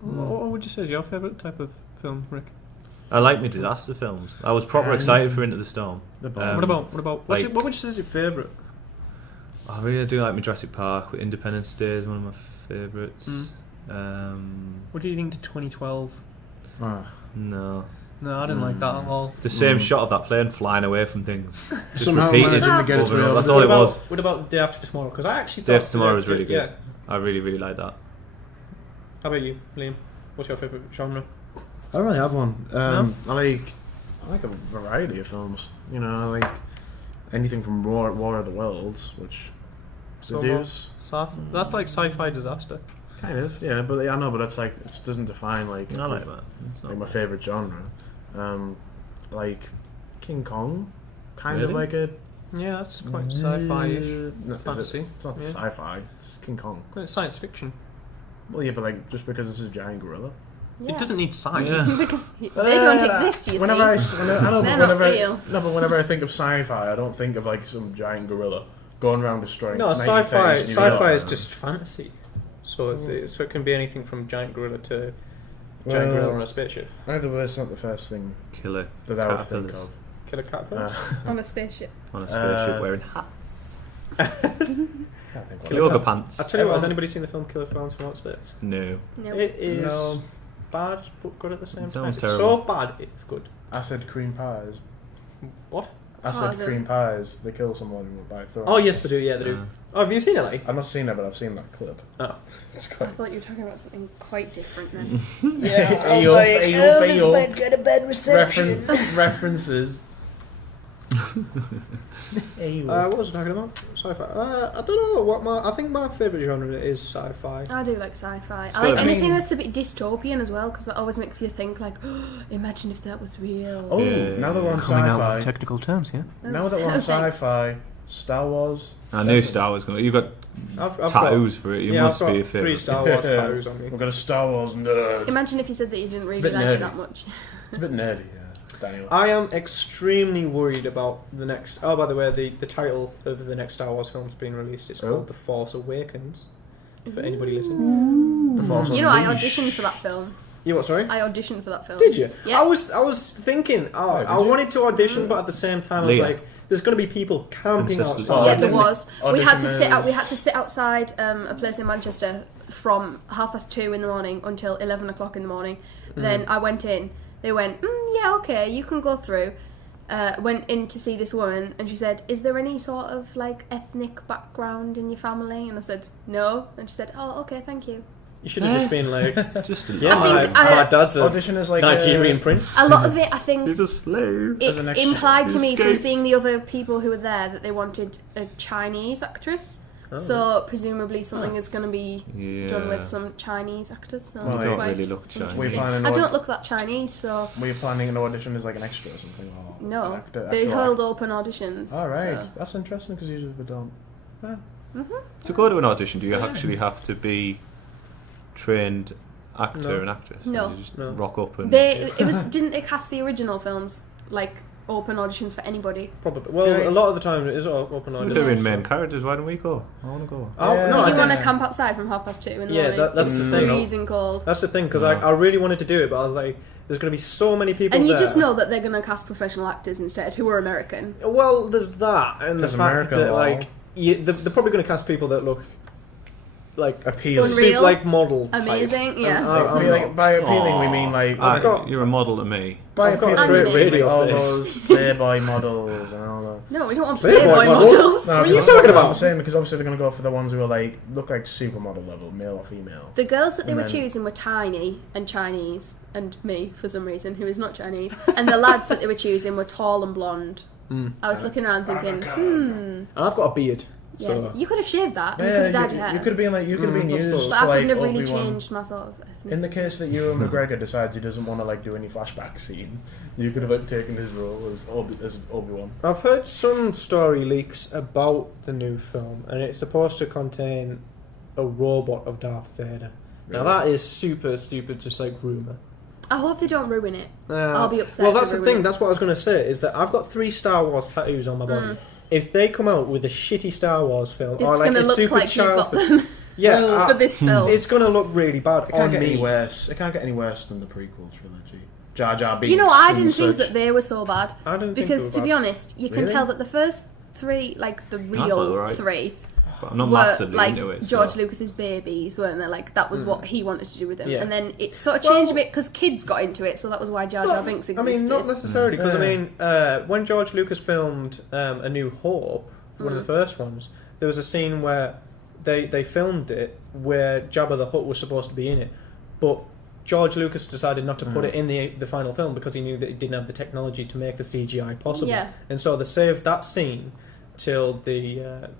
What would you say is your favourite type of film, Rick? I like my disaster films. I was proper excited for Into the Storm. The Um, what about like- what would you say is your favourite? I really do like my Jurassic Park. Independence Day is one of my favourites. What do you think to 2012? Ah, No, No, I didn't like that at all. the same shot of that plane flying away from things. Just Somehow repeated managing to get its over and way over. over That's there. all it What was. about, what about Day After Tomorrow? Because I actually thought Day After Tomorrow was really good. Yeah. I really, really like that. How about you, Liam? What's your favourite genre? I don't really have one. No? I like a variety of films. You know, I like anything from War of the Worlds, which So reduce. That's like sci-fi disaster. Kind of, yeah, but I know, but it's like it doesn't define like I like that. It's like not- my favorite genre. Like King Kong, kind Really? of like a Yeah, that's quite sci-fi-ish. No, is it? Fantasy. It's not Yeah. sci-fi. It's King Kong. It's science fiction. Well, yeah, but like just because it's a giant gorilla. Yeah. It doesn't need science. Yeah. because they don't exist, you Whenever see. I know, They're but not whenever real. no, but whenever I think of sci-fi, I don't think of like some giant gorilla going around destroying. No, 90 sci-fi. things. Sci-fi is just fantasy. So so it can be anything from giant gorilla to giant gorilla on a spaceship. Either way, it's not the first thing Killer that I would think caterpillars of. Killer caterpillars. On a spaceship. on a spaceship Uh, wearing hats. Can't think what Yoga it pants. I tell you what, has anybody seen the film Killer Clowns from Outer Space? No. No. It is No. bad but good at the same It time. sounds It's terrible. so bad, it's good. Acid cream pies. What? Acid Pardon? cream pies. They kill someone by throwing. Oh yes, they do. Yeah, they do. Uh, Oh, have you seen it, like? I've not seen it, but I've seen that clip. Oh. It's I quite. thought you were talking about something quite different then. References. What was I talking about? Sci-fi. I don't know. I think my favourite genre is sci-fi. I do like sci-fi. It's I like gotta be- anything that's a bit dystopian as well, because that always makes you think like, imagine if that was real. Oh, Yeah. now that we're on Coming out with sci-fi. technical terms, yeah. Now that we're on Okay. sci-fi, Star Wars. I knew 7. Star Wars. You've got I've tattoos for it. You yeah, must I've be got a 3 favourite. Star Wars tattoos on me. We've got a Star Wars nerd. Imagine if you said that you didn't really bit like nerdy. it that much. It's a bit nerdy, yeah. Daniel. I am extremely worried about the next. Oh, by the way, the title of the next Star Wars film is being released. It's Oh. called The Force Awakens. For anybody listening, The Force You know, I Unleashed. auditioned for that film. you what? Sorry. I auditioned for that film. Did you? Yeah. I was thinking. Oh, did I you? wanted to audition, but at the same time, I was Leah. like, "There's going to be people camping Princess outside." Yeah, Oh, there didn't was. We had to sit out. auditioners. We had to sit outside a place in Manchester from 2:30 in the morning until 11 o'clock in the morning. Then I went in. They went, yeah, okay, you can go through. Went in to see this woman, and she said, "Is there any sort of like ethnic background in your family?" And I said, "No." And she said, "Oh, okay, thank you." You should have just been like, Just a "Yeah, I think my dad's a Audition is like Nigerian prince." A lot of it, I think, He's a slave. it As an extra. implied to me from Escaped. seeing the other people who were there that they wanted a Chinese actress. So presumably something is going to be Yeah. done with some Chinese actors. So Well, it's I don't quite really look Chinese. We interesting. planning I on- don't look that Chinese, so Were you planning an audition as like an extra or something? Or an no. actor, They actual held actor? open auditions. All right, so- that's interesting because usually they don't. To go to an audition, do you actually have to be trained actor No. and actress? No. You just No. rock up and. Didn't they cast the original films like open auditions for anybody? Probably. Well, Yeah. a lot of the time it is open We audition. could have been Yeah. main characters. Why don't we go? I want to go. Oh, Yeah. no, Did I you want to didn't. camp outside from 2:30 in the Yeah, morning? that's It's the thing. freezing cold. That's the thing, because No. I really wanted to do it, but I was like, there's going to be so many people And you there. just know that they're going to cast professional actors instead who are American. Well, there's that, and the There's fact America that, law. like, they're probably going to cast people that look like Appealing. Unreal. like model type. Amazing, yeah. By appealing, we mean like You're a model to me. by I've got a appealing, great we mean, radio like, all face. those Playboy models and all that. No, we don't want Playboy Playboy models? models. No, What are you because talking I'm about? saying because obviously they're going to go for the ones who are like look like supermodel level, male or female. The girls that they And were then- choosing were tiny and Chinese, and me for some reason, who is not Chinese. And the lads that they were choosing were tall and blonde. I was looking around thinking, And I've got a beard. yes, So you could have shaved that. You Yeah, could have dyed your hair. you could have been like you could have been I used suppose. for But I like couldn't have really Obi-Wan. changed my sort of ethnicity. In the case that Ewan McGregor decides he doesn't want to like do any flashback scenes, you could have like taken his role as Obi-Wan. I've heard some story leaks about the new film, and it's supposed to contain a robot of Darth Vader. Now Really? that is super just like rumor. I hope they don't ruin it. I'll be upset. Well, if that's they the ruin thing. it. That's what I was going to say. Is that I've got 3 Star Wars tattoos on my body. If they come out with a shitty Star Wars film It's or like going to a look super like you've got childhood, them yeah, for this film. it's going to look really bad It can't on get any me. worse. It can't get any worse than the prequel trilogy. Jar Jar Binks. You know, I and didn't think such. that they were so bad. I didn't Because, think to be honest, you can Really? tell that the first 3, like the thought they real were right. 3, But I'm not were massively like into it. George so. Lucas's babies, weren't they? Like that was what he wanted to do with them, Yeah. and then it sort of changed a bit because kids got into it, so that was why Jar Jar Binks I existed. mean, not necessarily, because Yeah. I mean, when George Lucas filmed A New Hope, one of the first ones, there was a scene where they filmed it where Jabba the Hutt was supposed to be in it, but George Lucas decided not to put it in the final film because he knew that he didn't have the technology to make the CGI possible. Yeah. And so they saved that scene till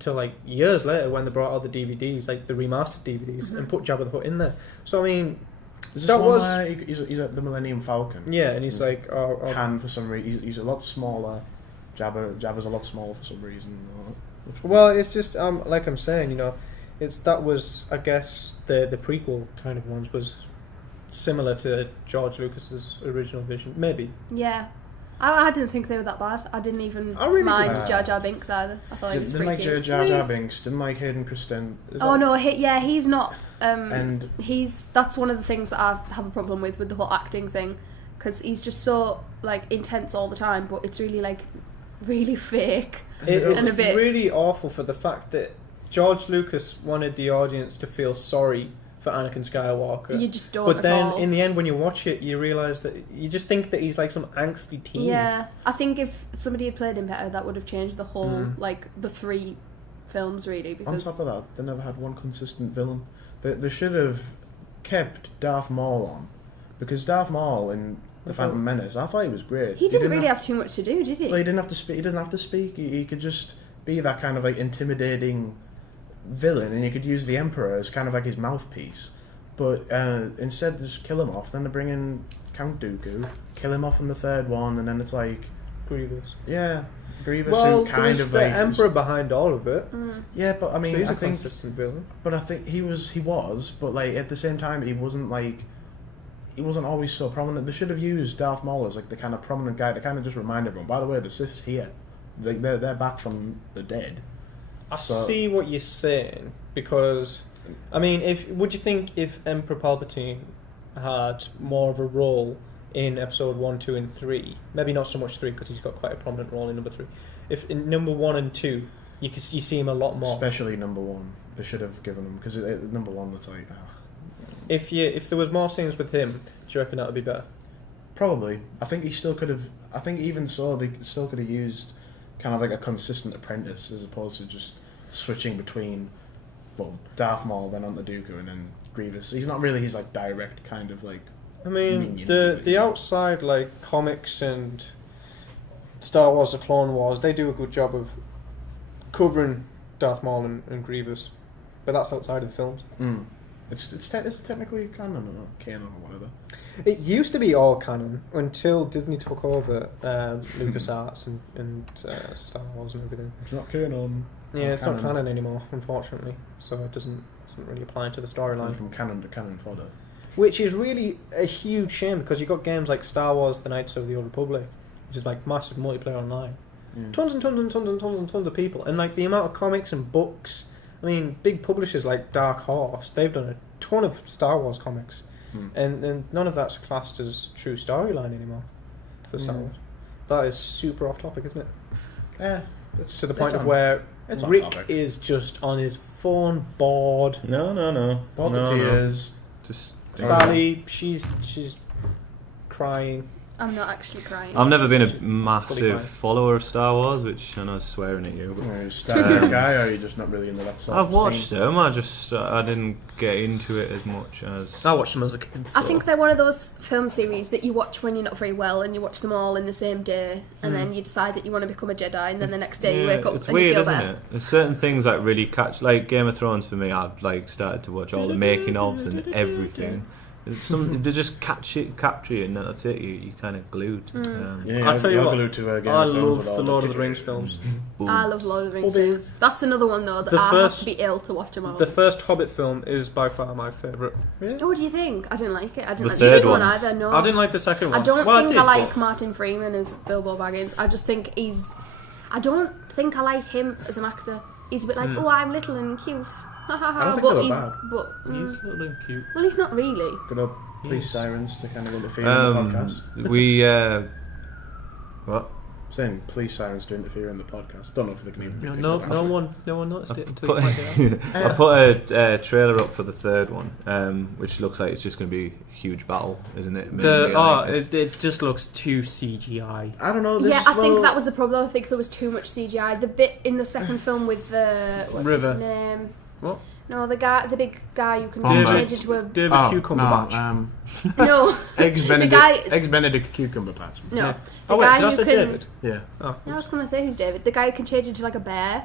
like years later when they brought out the DVDs, like the remastered DVDs, and put Jabba the Hutt in there. So I mean, Is this that one was- where he's at the Millennium Falcon. yeah, and he's like, oh, Han for some reason he's a lot smaller. Jabba's a lot smaller for some reason. well, it's just like I'm saying, you know, that was I guess the prequel kind of ones was similar to George Lucas's original vision, maybe. Yeah. I didn't think they were that bad. I didn't even I really mind didn't. Jar Jar Binks either. I thought he was Didn't like pretty cute. Jar Jar Binks. Didn't like Hayden Christensen. Oh no, he's not. And That's one of the things that I have a problem with the whole acting thing, because he's just so like intense all the time, but it's really like really fake. It's And a bit- really awful for the fact that George Lucas wanted the audience to feel sorry for Anakin Skywalker. You just don't. But at then, all. in the end, when you watch it, you realise that you just think that he's like some angsty teen. Yeah, I think if somebody had played him better, that would have changed the whole like the 3 films really. on Because top of that, they never had one consistent villain. They should have kept Darth Maul on, because Darth Maul in The Phantom Menace, I thought he was great. he didn't really have too much to do, did he? Well, he didn't have to speak. He doesn't have to speak. He could just be that kind of like intimidating villain, and you could use the Emperor as kind of like his mouthpiece. But instead, just kill him off. Then they bring in Count Dooku, kill him off in the 3rd one, and then it's like, Grievous. yeah, Grievous Well, who kind there's of the like Emperor behind all of it. yeah, but I mean, So he's I a think, consistent villain. but I think he was, but like at the same time, he wasn't always so prominent. They should have used Darth Maul as like the kind of prominent guy to kind of just remind everyone. By the way, the Sith's here. They're back from the dead. I So- see what you're saying, because I mean, would you think if Emperor Palpatine had more of a role in episode 1, 2, and 3, maybe not so much 3 because he's got quite a prominent role in number 3. If in number 1 and 2, you see him a lot more. Especially number 1, they should have given him, because number 1, that's like, If there was more scenes with him, do you reckon that would be better? probably. I think he still could have. I think even so, they still could have used kind of like a consistent apprentice as opposed to just switching between, well, Darth Maul, then onto Dooku, and then Grievous. He's not really his like direct kind of like. I mean, Minion, the outside like comics and Star Wars: The Clone Wars, they do a good job of covering Darth Maul and Grievous, but that's outside of the films. It's technically canon or not canon or whatever. It used to be all canon until Disney took over LucasArts and Star Wars and everything. It's not canon. Yeah, it's not canon anymore, unfortunately. So it doesn't really apply to the storyline. From canon to canon fodder. Which is really a huge shame, because you've got games like Star Wars: The Knights of the Old Republic, which is like massive multiplayer online. Tons and tons and tons and tons and tons of people. And like the amount of comics and books. I mean, big publishers like Dark Horse, they've done a ton of Star Wars comics. And none of that's classed as true storyline anymore for Star Wars. That is super off topic, isn't it? Yeah. To the point of where It's on Rick topic. is just on his phone bored. No. Tears. Just Sally, she's crying. I'm not actually crying. I've never been a Fully massive fine. follower of Star Wars, which I know is swearing at you. But Are you a Star Trek guy, or are you just not really into that sort I've of watched scene? them. I didn't get into it as much as. I watched them as a kid. I so- think they're one of those film series that you watch when you're not very well, and you watch them all in the same day, and then you decide that you want to become a Jedi, and then the next day you wake up it's and weird, you feel isn't better. it? There's certain things that really catch, like Game of Thrones for me. I've like started to watch all the making ofs and everything. It's they just capture you, and that's it. You kind of glued. Yeah, I'll tell you you're what, glued to Game I of Thrones love with all the Lord of the Rings films. I love Lord of the Rings Hobbit. too. That's another one though that The I first- have to be ill to watch them all. The first Hobbit film is by far my favourite. Oh, what do you think? I didn't like it. I didn't The like the third second one one's- either. No, I didn't like the second one. I don't Well, think did, I like but- Martin Freeman as Bilbo Baggins. I just think I don't think I like him as an actor. He's a bit like, oh, I'm little and cute. Ha ha I ha. don't think But they he's, look but He's little and cute. well, he's not really. Good old police sirens to kind of interfere in the podcast. We what? Saying police sirens to interfere in the podcast. Don't know if they can even. No one noticed it until Put, you pointed it out. I put a trailer up for the third one, which looks like it's just going to be a huge battle, isn't it? It just looks too CGI. I don't know. This Yeah, is I think well- that was the problem. I think there was too much CGI. The bit in the second film with the what's River. his name? What? No, the big guy who can David- change into a David Oh, Cucumberbatch. no, Eggs Benedict. guy- Eggs Benedict cucumber patch. no. Yeah. The Oh wait, guy did I who say can. David? Yeah. Oh, I was gonna say who's David? The guy who can change into like a bear.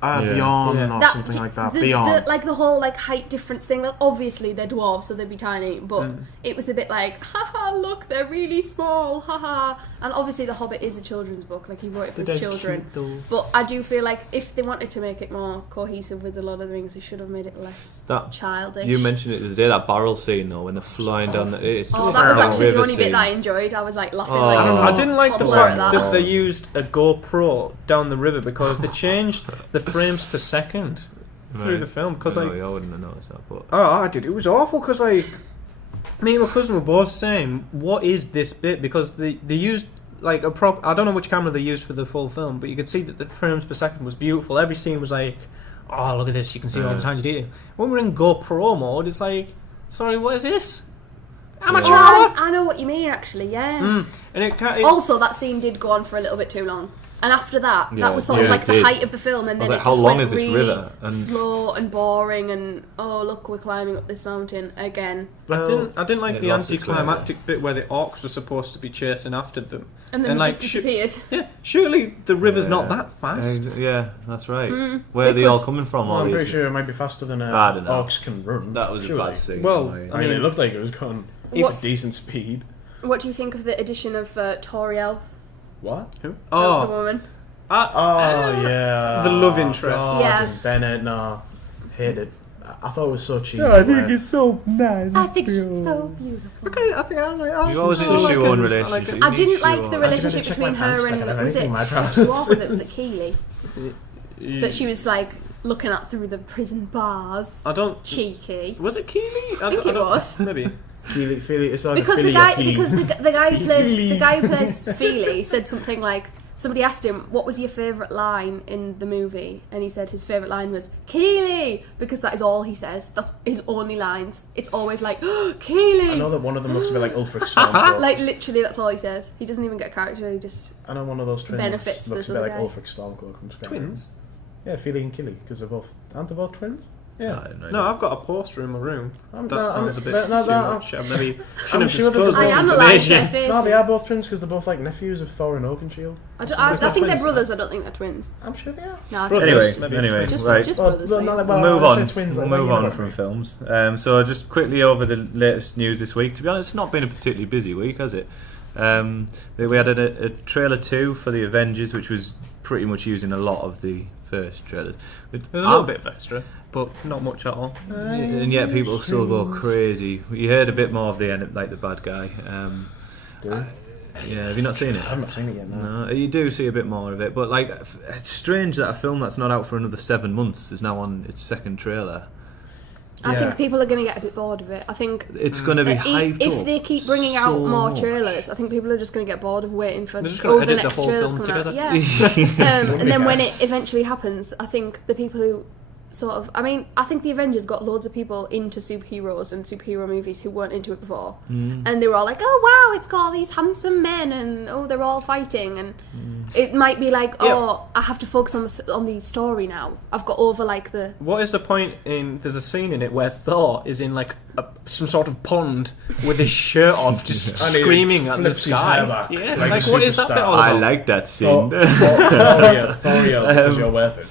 Yeah. Beyond Yeah. or something like that. Beyond. Like the whole like height difference thing. Like, obviously they're dwarves, so they'd be tiny. But it was a bit like, haha, look, they're really small, haha. And obviously the Hobbit is a children's book. Like he wrote it for his children. But I do feel like if they wanted to make it more cohesive with the Lord of the Rings, they should have made it less That childish. you mentioned it the other day, that barrel scene though, when they're flying down the. It's Oh, that was terrible actually the river only bit scene. that I enjoyed. I was like laughing Oh. like I didn't like the toddler fact at that they used a GoPro down the river because they changed the frames per second through Right. the film. Because I like, know, I wouldn't have noticed that, but oh, I did. It was awful because like, me and my cousin were both saying, "What is this bit?" Because they used like a prop. I don't know which camera they used for the full film, but you could see that the frames per second was beautiful. Every scene was like, "Oh, look at this! You can see all the tiny detail." When we're in GoPro mode, it's like, "Sorry, what is this?" Amateur hour. I know what you mean, actually. Yeah. And it can't. Also, that scene did go on for a little bit too long. And after that, Yeah, that was sort of yeah, like it the did. height of the film, and I was then like, it how just long went is this really river? And- slow and boring. And oh, look, we're climbing up this mountain again. I didn't like it the lost its way anticlimactic bit where the orcs were supposed to be chasing after them. And then And, they like, just disappeared. Yeah, surely the river's not Yeah. that fast. Yeah, that's right. Mm, Where are they they all could- coming from? Well, all I'm pretty these- sure it might be faster than I don't know. orcs can run. That was surely. a bad scene. Well, I mean, it looked like it was going What- decent speed. What do you think of the addition of Toriel, What? Who? the Oh, woman? Oh yeah, the love interest. God, Yeah. Bennett, no, hated. I thought it was so cheesy. so nice. I think she's so beautiful. Okay, I think I was like, oh, You always I need to like show it. own I relationship. like it. You I need didn't to like show the own- relationship check between my pants her like I and have was anything it in my trousers. what was it Keeley that she was like looking at through the prison bars. I don't. Cheeky. Was it Keely? I think it was. Maybe. Feely, it's either Because Philly the or guy, Keely. because the guy who plays Feely. the guy who plays Feely said something like, somebody asked him what was your favourite line in the movie, and he said his favourite line was Keely, because that is all he says. That's his only lines. It's always like Keely. I know that one of them looks a bit like Ulfric Stormcloak. Like literally, that's all he says. He doesn't even get a character. He just I know one of those twins benefits looks this a bit other like guy. Ulfric Stormcloak from Skyrim. Twins? Yeah, Feely and Killy, because they're both aren't they both twins? Yeah. No, I've got a poster in my room. That sounds a bit too much. I maybe shouldn't have sure that disclosed they're this I both- analysed their information. faces. No, they are both twins because they're both like nephews of Thor and Oakenshield. I There's no think they're twins. brothers. I don't think they're twins. I'm sure they are. No, I think Brothers. they're Anyway, Maybe just, right. just Well, brothers. well, like. not like- We'll well, move I on. said twins, We'll like, move you know on what I from mean. films. So just quickly over the latest news this week. To be honest, it's not been a particularly busy week, has it? We had a trailer 2 for the Avengers, which was pretty much using a lot of the first trailers. There's a little bit of extra, but not much at all. And yet people still go crazy. You heard a bit more of the end, like the bad guy. Do we? Yeah, have you not seen it? I haven't seen it yet. No. No, you do see a bit more of it, but like, it's strange that a film that's not out for another 7 months is now on its second trailer. I think people are going to get a bit bored of it. I think it's going to be hyped if up they keep bringing so out more much. trailers. I think people are just going to get bored of waiting for They're just gonna the edit the next whole trailers film coming out. together. Yeah, Wouldn't and be then when gas. it eventually happens, I think the people who sort of, I mean, I think the Avengers got loads of people into superheroes and superhero movies who weren't into it before, and they were all like, "Oh wow, it's got all these handsome men, and oh, they're all fighting," and it might be like, "Oh, I have to focus on the story now. I've got over like the." What is the point in? There's a scene in it where Thor is in like some sort of pond with his shirt off, just And he screaming at the flips his hair sky. back Yeah, like like a what is that bit superstar. all I about? like that scene. Thor yell because you're worth it.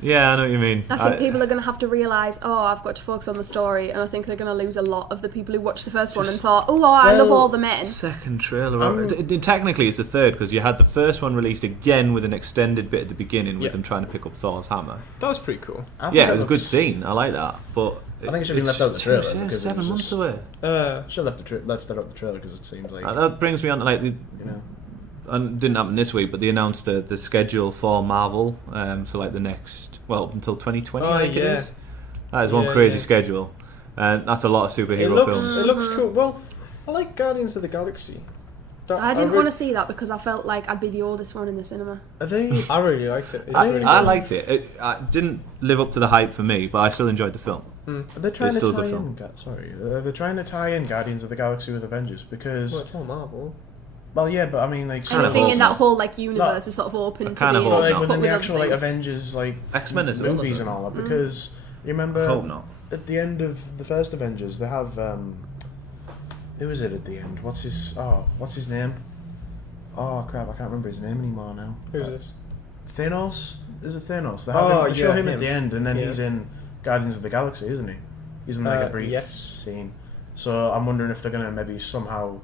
Yeah, I know what you mean. I think people are going to have to realise, oh, I've got to focus on the story, and I think they're going to lose a lot of the people who watched the first one and thought, oh, I love all the men. Second trailer. Technically, it's the third because you had the first one released again with an extended bit at the beginning with them trying to pick up Thor's hammer. That was pretty cool. Yeah, it was a good scene. I like that, but I think it should have been left out the trailer Yeah, because 7 it was months just- away. Should have left it out the trailer because it seems like That brings me on to like you know. and didn't happen this week, but they announced the schedule for Marvel for like the next until 2020. I think it yeah. is. That is one Yeah, crazy yeah. schedule, and that's a lot of superhero It looks films. it looks cool. Well, I like Guardians of the Galaxy. I didn't want to see that because I felt like I'd be the oldest one in the cinema. Are they? I really liked it. It's I really I good. liked it. It didn't live up to the hype for me, but I still enjoyed the film. Are they trying It's to still a tie good in? film. Sorry, they're trying to tie in Guardians of the Galaxy with Avengers because. Well, it's all Marvel. Well, yeah, but I mean, like, Kind of Anything in hope. that whole like universe is sort of open I to kind of being hope like not. within put the with actual other like things. Avengers like X-Men as well, movies isn't and it? all that because you remember Hope not. at the end of the first Avengers they have who is it at the end? What's his name? Oh crap, I can't remember his name anymore now. Who's this? Thanos? Is it Thanos? They, Oh, they show yeah, him at him. the end, and then Yeah. he's in Guardians of the Galaxy, isn't he? He's in like a brief yes. scene. So I'm wondering if they're gonna maybe somehow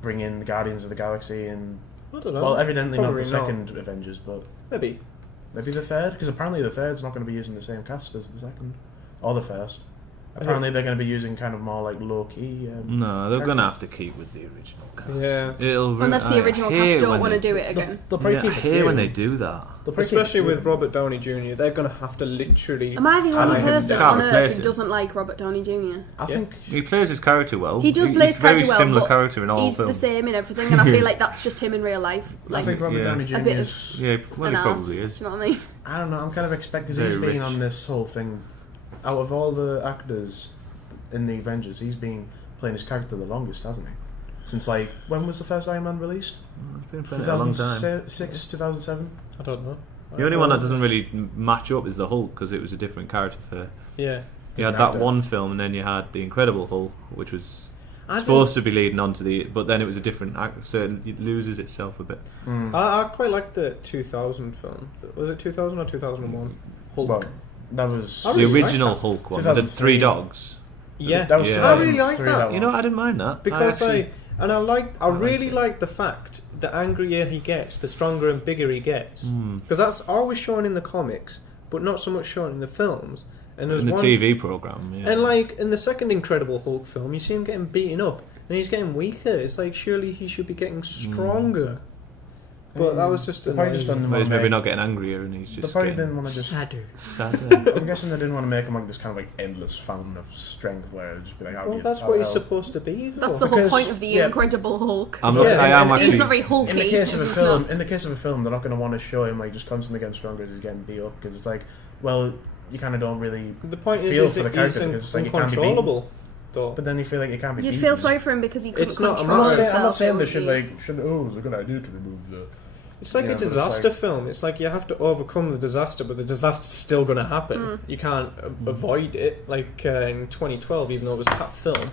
bring in the Guardians of the Galaxy and I don't know. well, evidently not Probably the second Avengers, but Maybe. maybe the third, because apparently the third's not going to be using the same cast as the second or the first. Apparently they're going to be using kind of more like low key. No, they're gonna have to keep with the original cast. Yeah. Unless the original cast don't want to do it again. They'll probably Yeah, I keep a hate few. when they do that. They'll probably Especially keep a few. with Robert Downey Jr., they're going to have to literally. Am I the I only like him. person Can't on Earth replace who him. doesn't like Robert Downey Jr.? I think He plays his character well. He does play his He's very character well, similar but character in all He's the films. same in everything, and I feel like that's just him in real life. I Like think Robert Yeah. Downey Jr. a bit of is. Yeah, well, an he arse. probably Do is. you know what I mean? I don't know. I'm kind of expecting because Very he's been rich. on this whole thing. Out of all the actors in the Avengers, he's been playing his character the longest, hasn't he? Since like when was the first Iron Man released? He's been playing it a long time. 2006, 2007. I don't know. The only one that doesn't really match up is the Hulk because it was a different character for. Yeah. You had Different that actor. one film, and then you had the Incredible Hulk, which was I supposed to be leading on to the, but then it was a different actor, so it loses itself a bit. I quite liked the 2000 film. Was it 2000 or 2001? Hulk. Well, that was. I The really original like that. Hulk one, the 2003. three dogs. Yeah. That was Yeah. 2003, I really like that. one. You know, I didn't mind that Because I I really like the fact the angrier he gets, the stronger and bigger he gets. Hmm. Because that's always shown in the comics, but not so much shown in the films. And there's in the one, TV program. Yeah. and like in the second Incredible Hulk film, you see him getting beaten up, and he's getting weaker. It's like surely he should be getting stronger. But that was just They probably just done But he's maybe make- not getting angrier, and he's They just probably getting didn't want to just. sadder. sadder. I'm guessing they didn't want to make him like this kind of like endless fountain of strength where it'd just be like, Well, that's what he's supposed to be. Though. That's the whole Because- point of the yeah. Incredible Hulk. I'm not, Yeah, I am and actually. He's not very hulky. In the case of a He's film, not. in the case of a film, they're not going to want to show him like just constantly getting stronger as he's getting beat up because it's like, well, you kind of don't really. The point feel is for the he's character because it's like you can't be beaten. uncontrollable. Though. But then you feel like you can't be. You'd beaten. feel sorry for him because he couldn't It's not a control matter- himself. I'm not saying It they would should be- like should. Oh, it's a good idea to remove the. It's like Yeah, a but it's disaster like- film. It's like you have to overcome the disaster, but the disaster's still going to happen. You can't avoid it. Like in 2012, even though it was a crap film.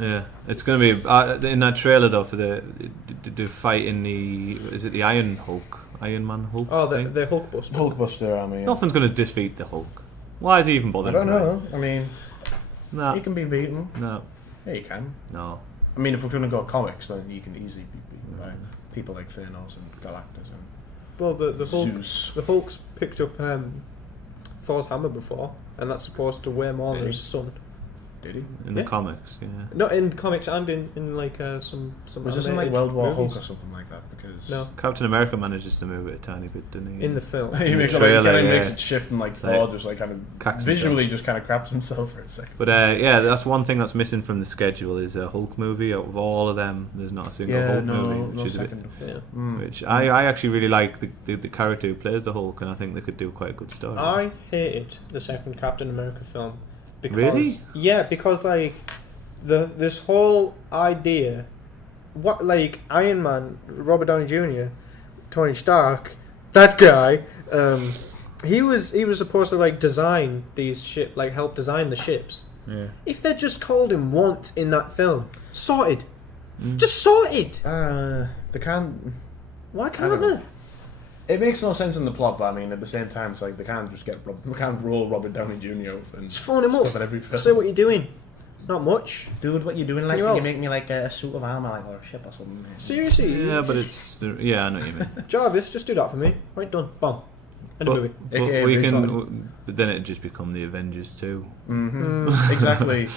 Yeah, it's going to be in that trailer though for the fight in the is it the Iron Man Hulk? Oh, thing? the Hulkbuster. Hulkbuster army. Nothing's going to defeat the Hulk. Why is he even I bothering? don't trying? know. I mean, No, he can be beaten. no, Yeah, you can. no. I mean, if we're going to go comics, then you can easily be beaten by people like Thanos and Galactus and Well, the Hulk, Zeus. the Hulk's picked up Thor's hammer before, and that's supposed to weigh more than Really? his son. Did he? in the Yeah. comics. Yeah. Not in comics and in like some. Was this in like animated World War Hulk movies. or something like that? Because No. Captain America manages to move it a tiny bit, doesn't he? In the film. he makes trailer, it, like, yeah. makes it shift and like Thor just like kind of Cacks visually just kind of craps himself for a second. But yeah, that's one thing that's missing from the schedule is a Hulk movie. Out of all of them, there's not a single Hulk movie, which is a bit, second. Yeah. which I actually really like the character who plays the Hulk, and I think they could do quite a good story. I hated the second Captain America film because Really? yeah, because like this whole idea, what like Iron Man, Robert Downey Jr., Tony Stark, that guy, he was supposed to like design these ship, like help design the ships. Yeah. If they just called him once in that film, sorted, just sorted. They can't. Why I can't don't they? know. It makes no sense in the plot, but I mean, at the same time, it's like they can't just we can't roll Robert Downey Jr. and Just phone him stuff up. at every film. Say what you're doing. Not much. Dude, what you doing? Like, can you make me like a suit of armor, like or a ship or something? Seriously. Yeah, but it's I know what you mean. Jarvis, just do that for me. Right, done. Bomb. End of movie. But AKA we very can, but then it'd just become the Avengers too. Exactly.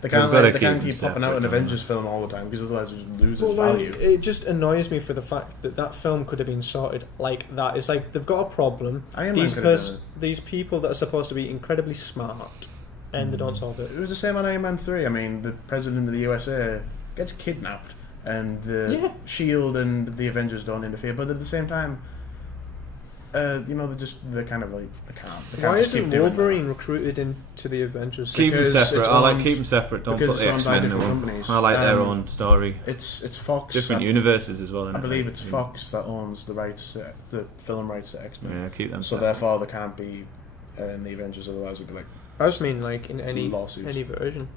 They can't. gotta They can't keep keep them popping out an separate, don't Avengers film all the time because otherwise it just loses But like, value. it just annoys me for the fact that that film could have been sorted like that. It's like they've got a problem. Iron Man could have done it. These people that are supposed to be incredibly smart, and they don't solve it. It was the same on Iron Man 3. I mean, the president of the USA gets kidnapped, and the Shield and the Avengers don't interfere. But at the same time, they're kind of like they can't. Why just keep isn't doing Wolverine recruited into the Avengers? Keep them Because separate. it's I like owned- keep them separate. Don't because put the it's owned by X-Men in different one. companies. I like their own story. It's Fox. Different universes as well. I innit? believe it's Yeah. Fox that owns the rights, the film rights to X-Men. Yeah, keep them. So separate. therefore, they can't be in the Avengers. Otherwise, it'd be like I just mean like in any lawsuits. version.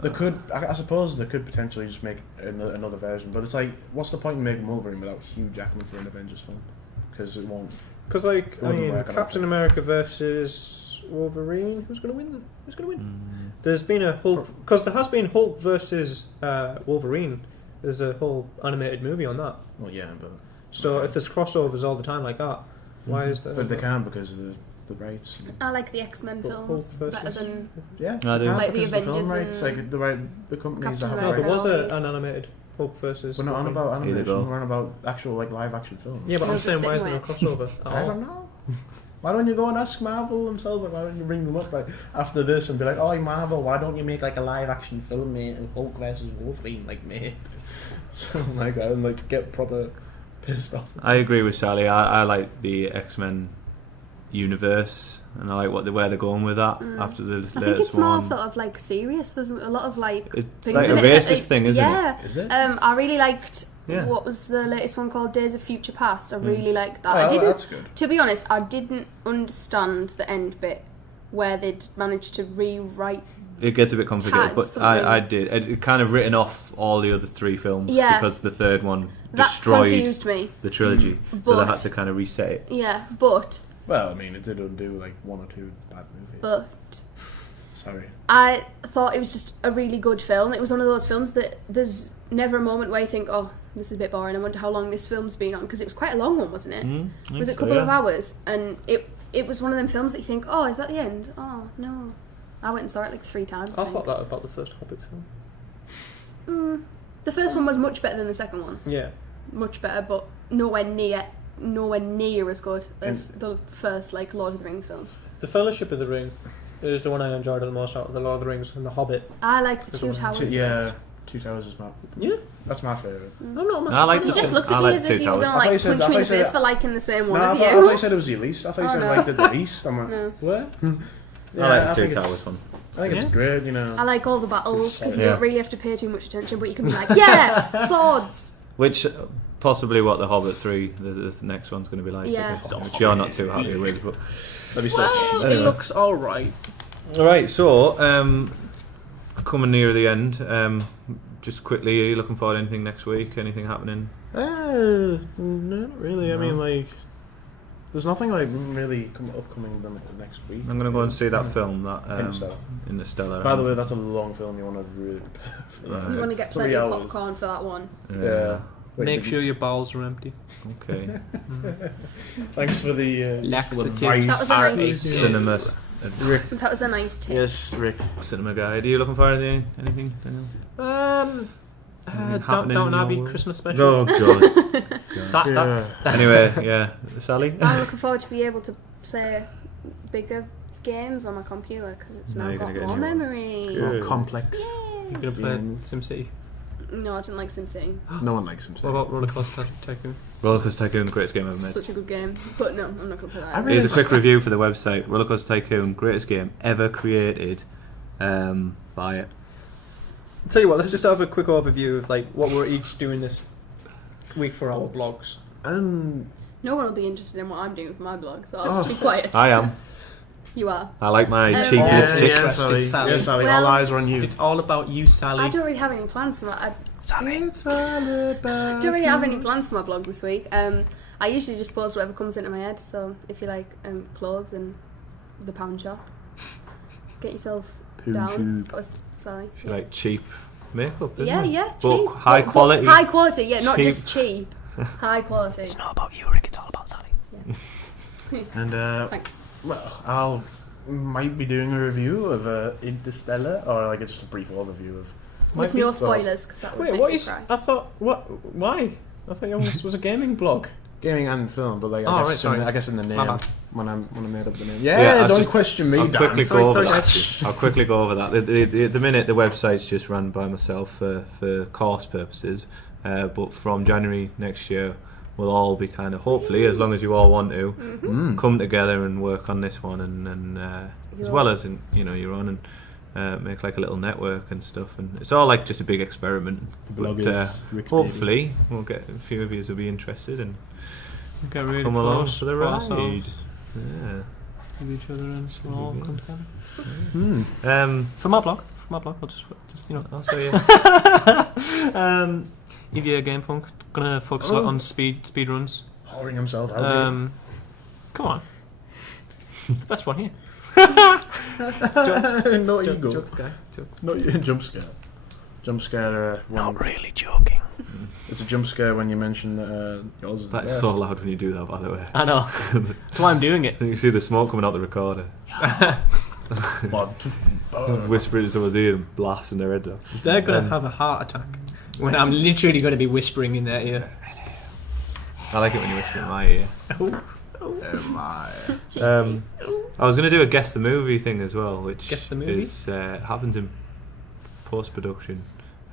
They could, I suppose, they could potentially just make another version. But it's like, what's the point in making Wolverine without Hugh Jackman for an Avengers film? Because it won't. Because like I Wouldn't mean, work, I don't Captain think. America versus Wolverine. Who's going to win? Who's going to win? There's been a Hulk because there has been Hulk versus Wolverine. There's a whole animated movie on that. Well, yeah, but So if there's crossovers all the time like that, why is there? but they can because of the rights. I like the X-Men But films Hulk better versus- than Yeah, I they do. can Like the because of the film Avengers rights, and like the companies Captain that have No, there America. rights. was always. an animated Hulk versus. We're not on Wolverine. about animation. go. We're on about actual like live action films. Yeah, but I I'm was saying just why is saying there no crossover? at I all? don't know. Why don't you go and ask Marvel themselves? Like, why don't you bring them up like after this and be like, "Oh, Marvel, why don't you make like a live action film, mate, and Hulk versus Wolverine, like mate, something like that, and like get proper pissed off." I agree with Sally. I like the X-Men universe, and I like where they're going with that after the latest I think it's more one. sort of like serious. There's a lot of like It's things like a in it that, racist like, thing, isn't it? yeah. Is it? I really liked Yeah. what was the latest one called, Days of Future Past. I really liked that. Oh, I didn't. that's good. To be honest, I didn't understand the end bit where they'd managed to rewrite. It gets a bit complicated, Tags, but something. I did. It kind of written off all the other three films Yeah. because the third one That destroyed confused me. the trilogy, so they But- had to kind of reset it. Yeah, but Well, I mean, it did undo like one or two bad movies. but Sorry. I thought it was just a really good film. It was one of those films that there's never a moment where you think, oh, this is a bit boring. I wonder how long this film's been on, because it was quite a long one, wasn't it? Was it a couple of hours? And it was one of them films that you think, oh, is that the end? Oh no, I went and saw it like 3 times. I think. thought that about the first Hobbit film. The first one was much better than the second one. Yeah. Much better, but nowhere near as good as the first like Lord of the Rings films. The Fellowship of the Ring is the one I enjoyed the most out of the Lord of the Rings and the Hobbit. I like the That's Two one. Towers. Yeah, Two Towers is my. Yeah. That's my favourite. I'm not a massive I like fan You of just that looked I at like me as Two if you were Towers. going to I thought you like said- punch I me in thought the you said- face for liking the same one No, I as thought you. you said it was your least. I thought you Oh, said no. I liked it the least. I'm like, No. what? I like the think Two it's- Towers one. I think it's Yeah. great, you know. I like all the battles because you Yeah. don't really have to pay too much attention, but you can be like, yeah, swords. Which possibly what the Hobbit 3, the next one's going to be like. Yeah. Which you're not too happy with, but That'd be so cheap. It looks alright. all right. So coming near the end. Just quickly, are you looking forward to anything next week? Anything happening? No, not really. I No. mean, like, there's nothing like really upcoming next week. I'm going to go and see that film that Interstellar. Interstellar. By the way, that's a long film. You want to really prepare for that. Yeah. It's You want to like get 3 plenty of hours. popcorn for that one. Yeah. Wait, Make did sure your bowels are empty. Okay. Thanks for the Laxative. advice. That was a nice- Cinemas. Rick. That was a nice tip. Yes, Rick. Cinema guide. Are you looking for anything? Anything, Daniel? Anything happening Downton in your Abbey world? Christmas special. Oh god. That Anyway, yeah, Sally. I'm looking forward to be able to play bigger games on my computer because it's Now now you're got gonna get more a new one. memory. Good. More complex. you're gonna play Games. SimCity. No, I didn't like SimCity. No one likes him. What about Roller Coaster Tycoon? Rollercoaster Tycoon, greatest game ever It's made. such a good game, but no, I'm not gonna play I that. really- Here's a quick review for the website. Rollercoaster Tycoon, greatest game ever created. Buy it. I'll tell you what, let's just have a quick overview of like what we're each doing this week for our blogs. No one will be interested in what I'm doing for my blog, so Oh, I'll just be quiet. I am. You are. I like my Um, cheap Yeah, lipstick. Yeah, Trusted Sally. Sally. Yeah, Sally. Well- All eyes are on you. It's all about you, Sally. I don't really have any plans for my. Sally. I don't really have any plans for my blog this week. I usually just post whatever comes into my head. So if you like clothes and the pound shop, get yourself down. Tube. Oh, sorry. If you like cheap makeup, isn't Yeah, it? yeah, But cheap. high But quality. high quality, yeah, not Cheap. just cheap. High quality. It's not about you, Rick. It's all about Sally. And Thanks. well, I'll might be doing a review of Interstellar, or like just a brief overview of. With be- no spoilers, because that would Wait, make what me is? cry. I thought. What? Why? I thought yours was a gaming blog. Gaming and film, but like Oh, I guess, right, it's in sorry. I guess in the name My bad. when I made up the name. Yeah, Yeah, I'll don't just- question me. I'll Dan. quickly Sorry, go over sorry, that. I'll quickly go over that. The minute the website's just run by myself for course purposes, but from January next year, we'll all be kind of hopefully, as long as you all want to, Mm-hmm. come together and work on this one, and as well as in your own and. Make like a little network and stuff, and it's all like just a big experiment. Blog But is Rick's hopefully, we'll get a few of you will be interested and Get really come along close for the for ride. ourselves, Yeah. with each other, and we'll all come together. For my blog, I'll just Also, yeah. EVA Game Funk. Gonna focus a lot on speed runs. Whoring himself out. Come on, it's the best one here. no ego. Jokes, guy. No jump scare. Jump scare. Not really joking. It's a jump scare when you mention that yours is the That's best. so loud when you do that, by the way. I know. That's why I'm doing it. You can see the smoke coming out the recorder. Whispering to someone's ear and blasting their head off. They're gonna have a heart attack when I'm literally gonna be whispering in their ear. I like it when you whisper in my ear. GD. I was going to do a guess the movie thing as well, which Guess the movie? is happens in post production.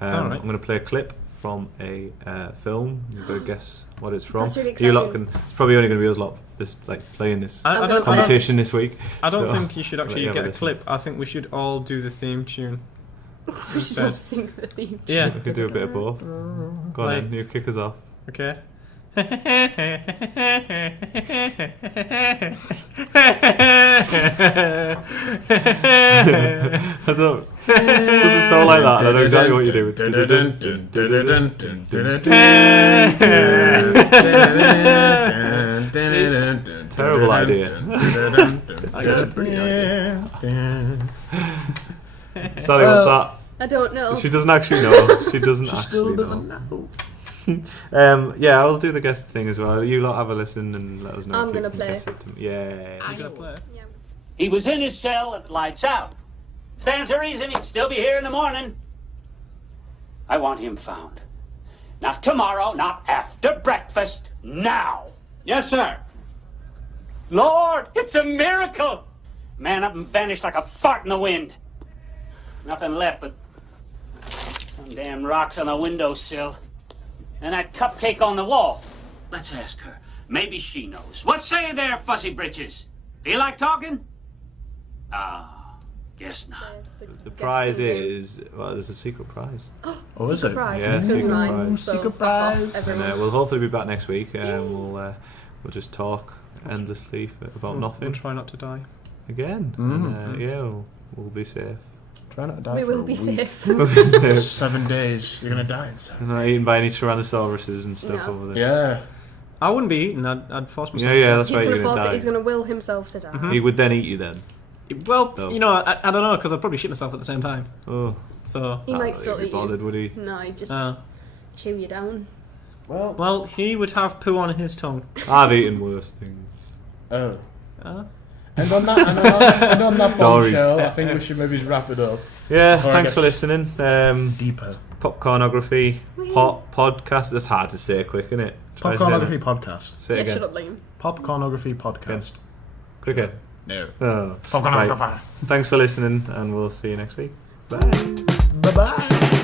Alright. I'm going to play a clip from a film. You've got to guess what it's from. That's really You lot exciting. can. It's probably only going to be us lot just like playing this I I'm don't. gonna play it. competition this week. I don't So, think you should I'll let actually you have a get a listen. clip. I think we should all do the theme tune. We should all sing the theme. Yeah. We could do a bit of both. Go on Like- then, you kick us off. Okay. I don't. Doesn't sound like that. I know exactly what you're doing. Terrible idea. I guess a pretty idea. Sally, what's that? I don't know. She doesn't actually know. She doesn't She actually still know. doesn't know. Yeah, I'll do the guest thing as well. You lot have a listen and let us know. I'm if you gonna can play. guess it to me. Yeah. You gonna play? Yeah. He was in his cell and lights out. Stands to reason he'd still be here in the morning. I want him found. Not tomorrow, not after breakfast, now. Yes, sir. Lord, it's a miracle. Man up and vanished like a fart in the wind. Nothing left but some damn rocks on the windowsill. And that cupcake on the wall. Let's ask her. Maybe she knows. What say you there, fussy britches? Feel like talking? Ah, guess not. The prize is there's a secret prize, Oh, is Secret it? prize. Yeah, It's gonna be secret mine. prize. So Secret fuck off, prize. everyone. and we'll hopefully be back next week. We'll just talk endlessly about We'll nothing try not to die. again. And, yeah, we'll be safe. Try not to die We for will a be week. safe. 7 days. You're gonna die in 7. Not eaten by any tyrannosauruses and stuff No. over there. Yeah. I wouldn't be eaten. I'd force myself. Yeah, that's He's right. gonna You're force gonna it. die. He's gonna will himself to die. He would then eat you then. Well, Oh. you know, I don't know because I'd probably shit myself at the same time. Oh, So, He might still be eat bothered, you. would he? No, he just uh, chew you down. Well. he would have poo on his tongue. I've eaten worse things. Oh. And on that Stories. bombshell, I think we should maybe just wrap it up. Yeah, Before I thanks get for listening. Deeper. Popcornography Woohoo. podcast. That's hard to say quick, isn't it? Try Popcornography podcast. Say it Yeah, again. shut up, Liam. Popcornography podcast. Quicker. No. Oh. Popcornography. Right. Thanks for listening, and we'll see you next week. Bye. Bye bye.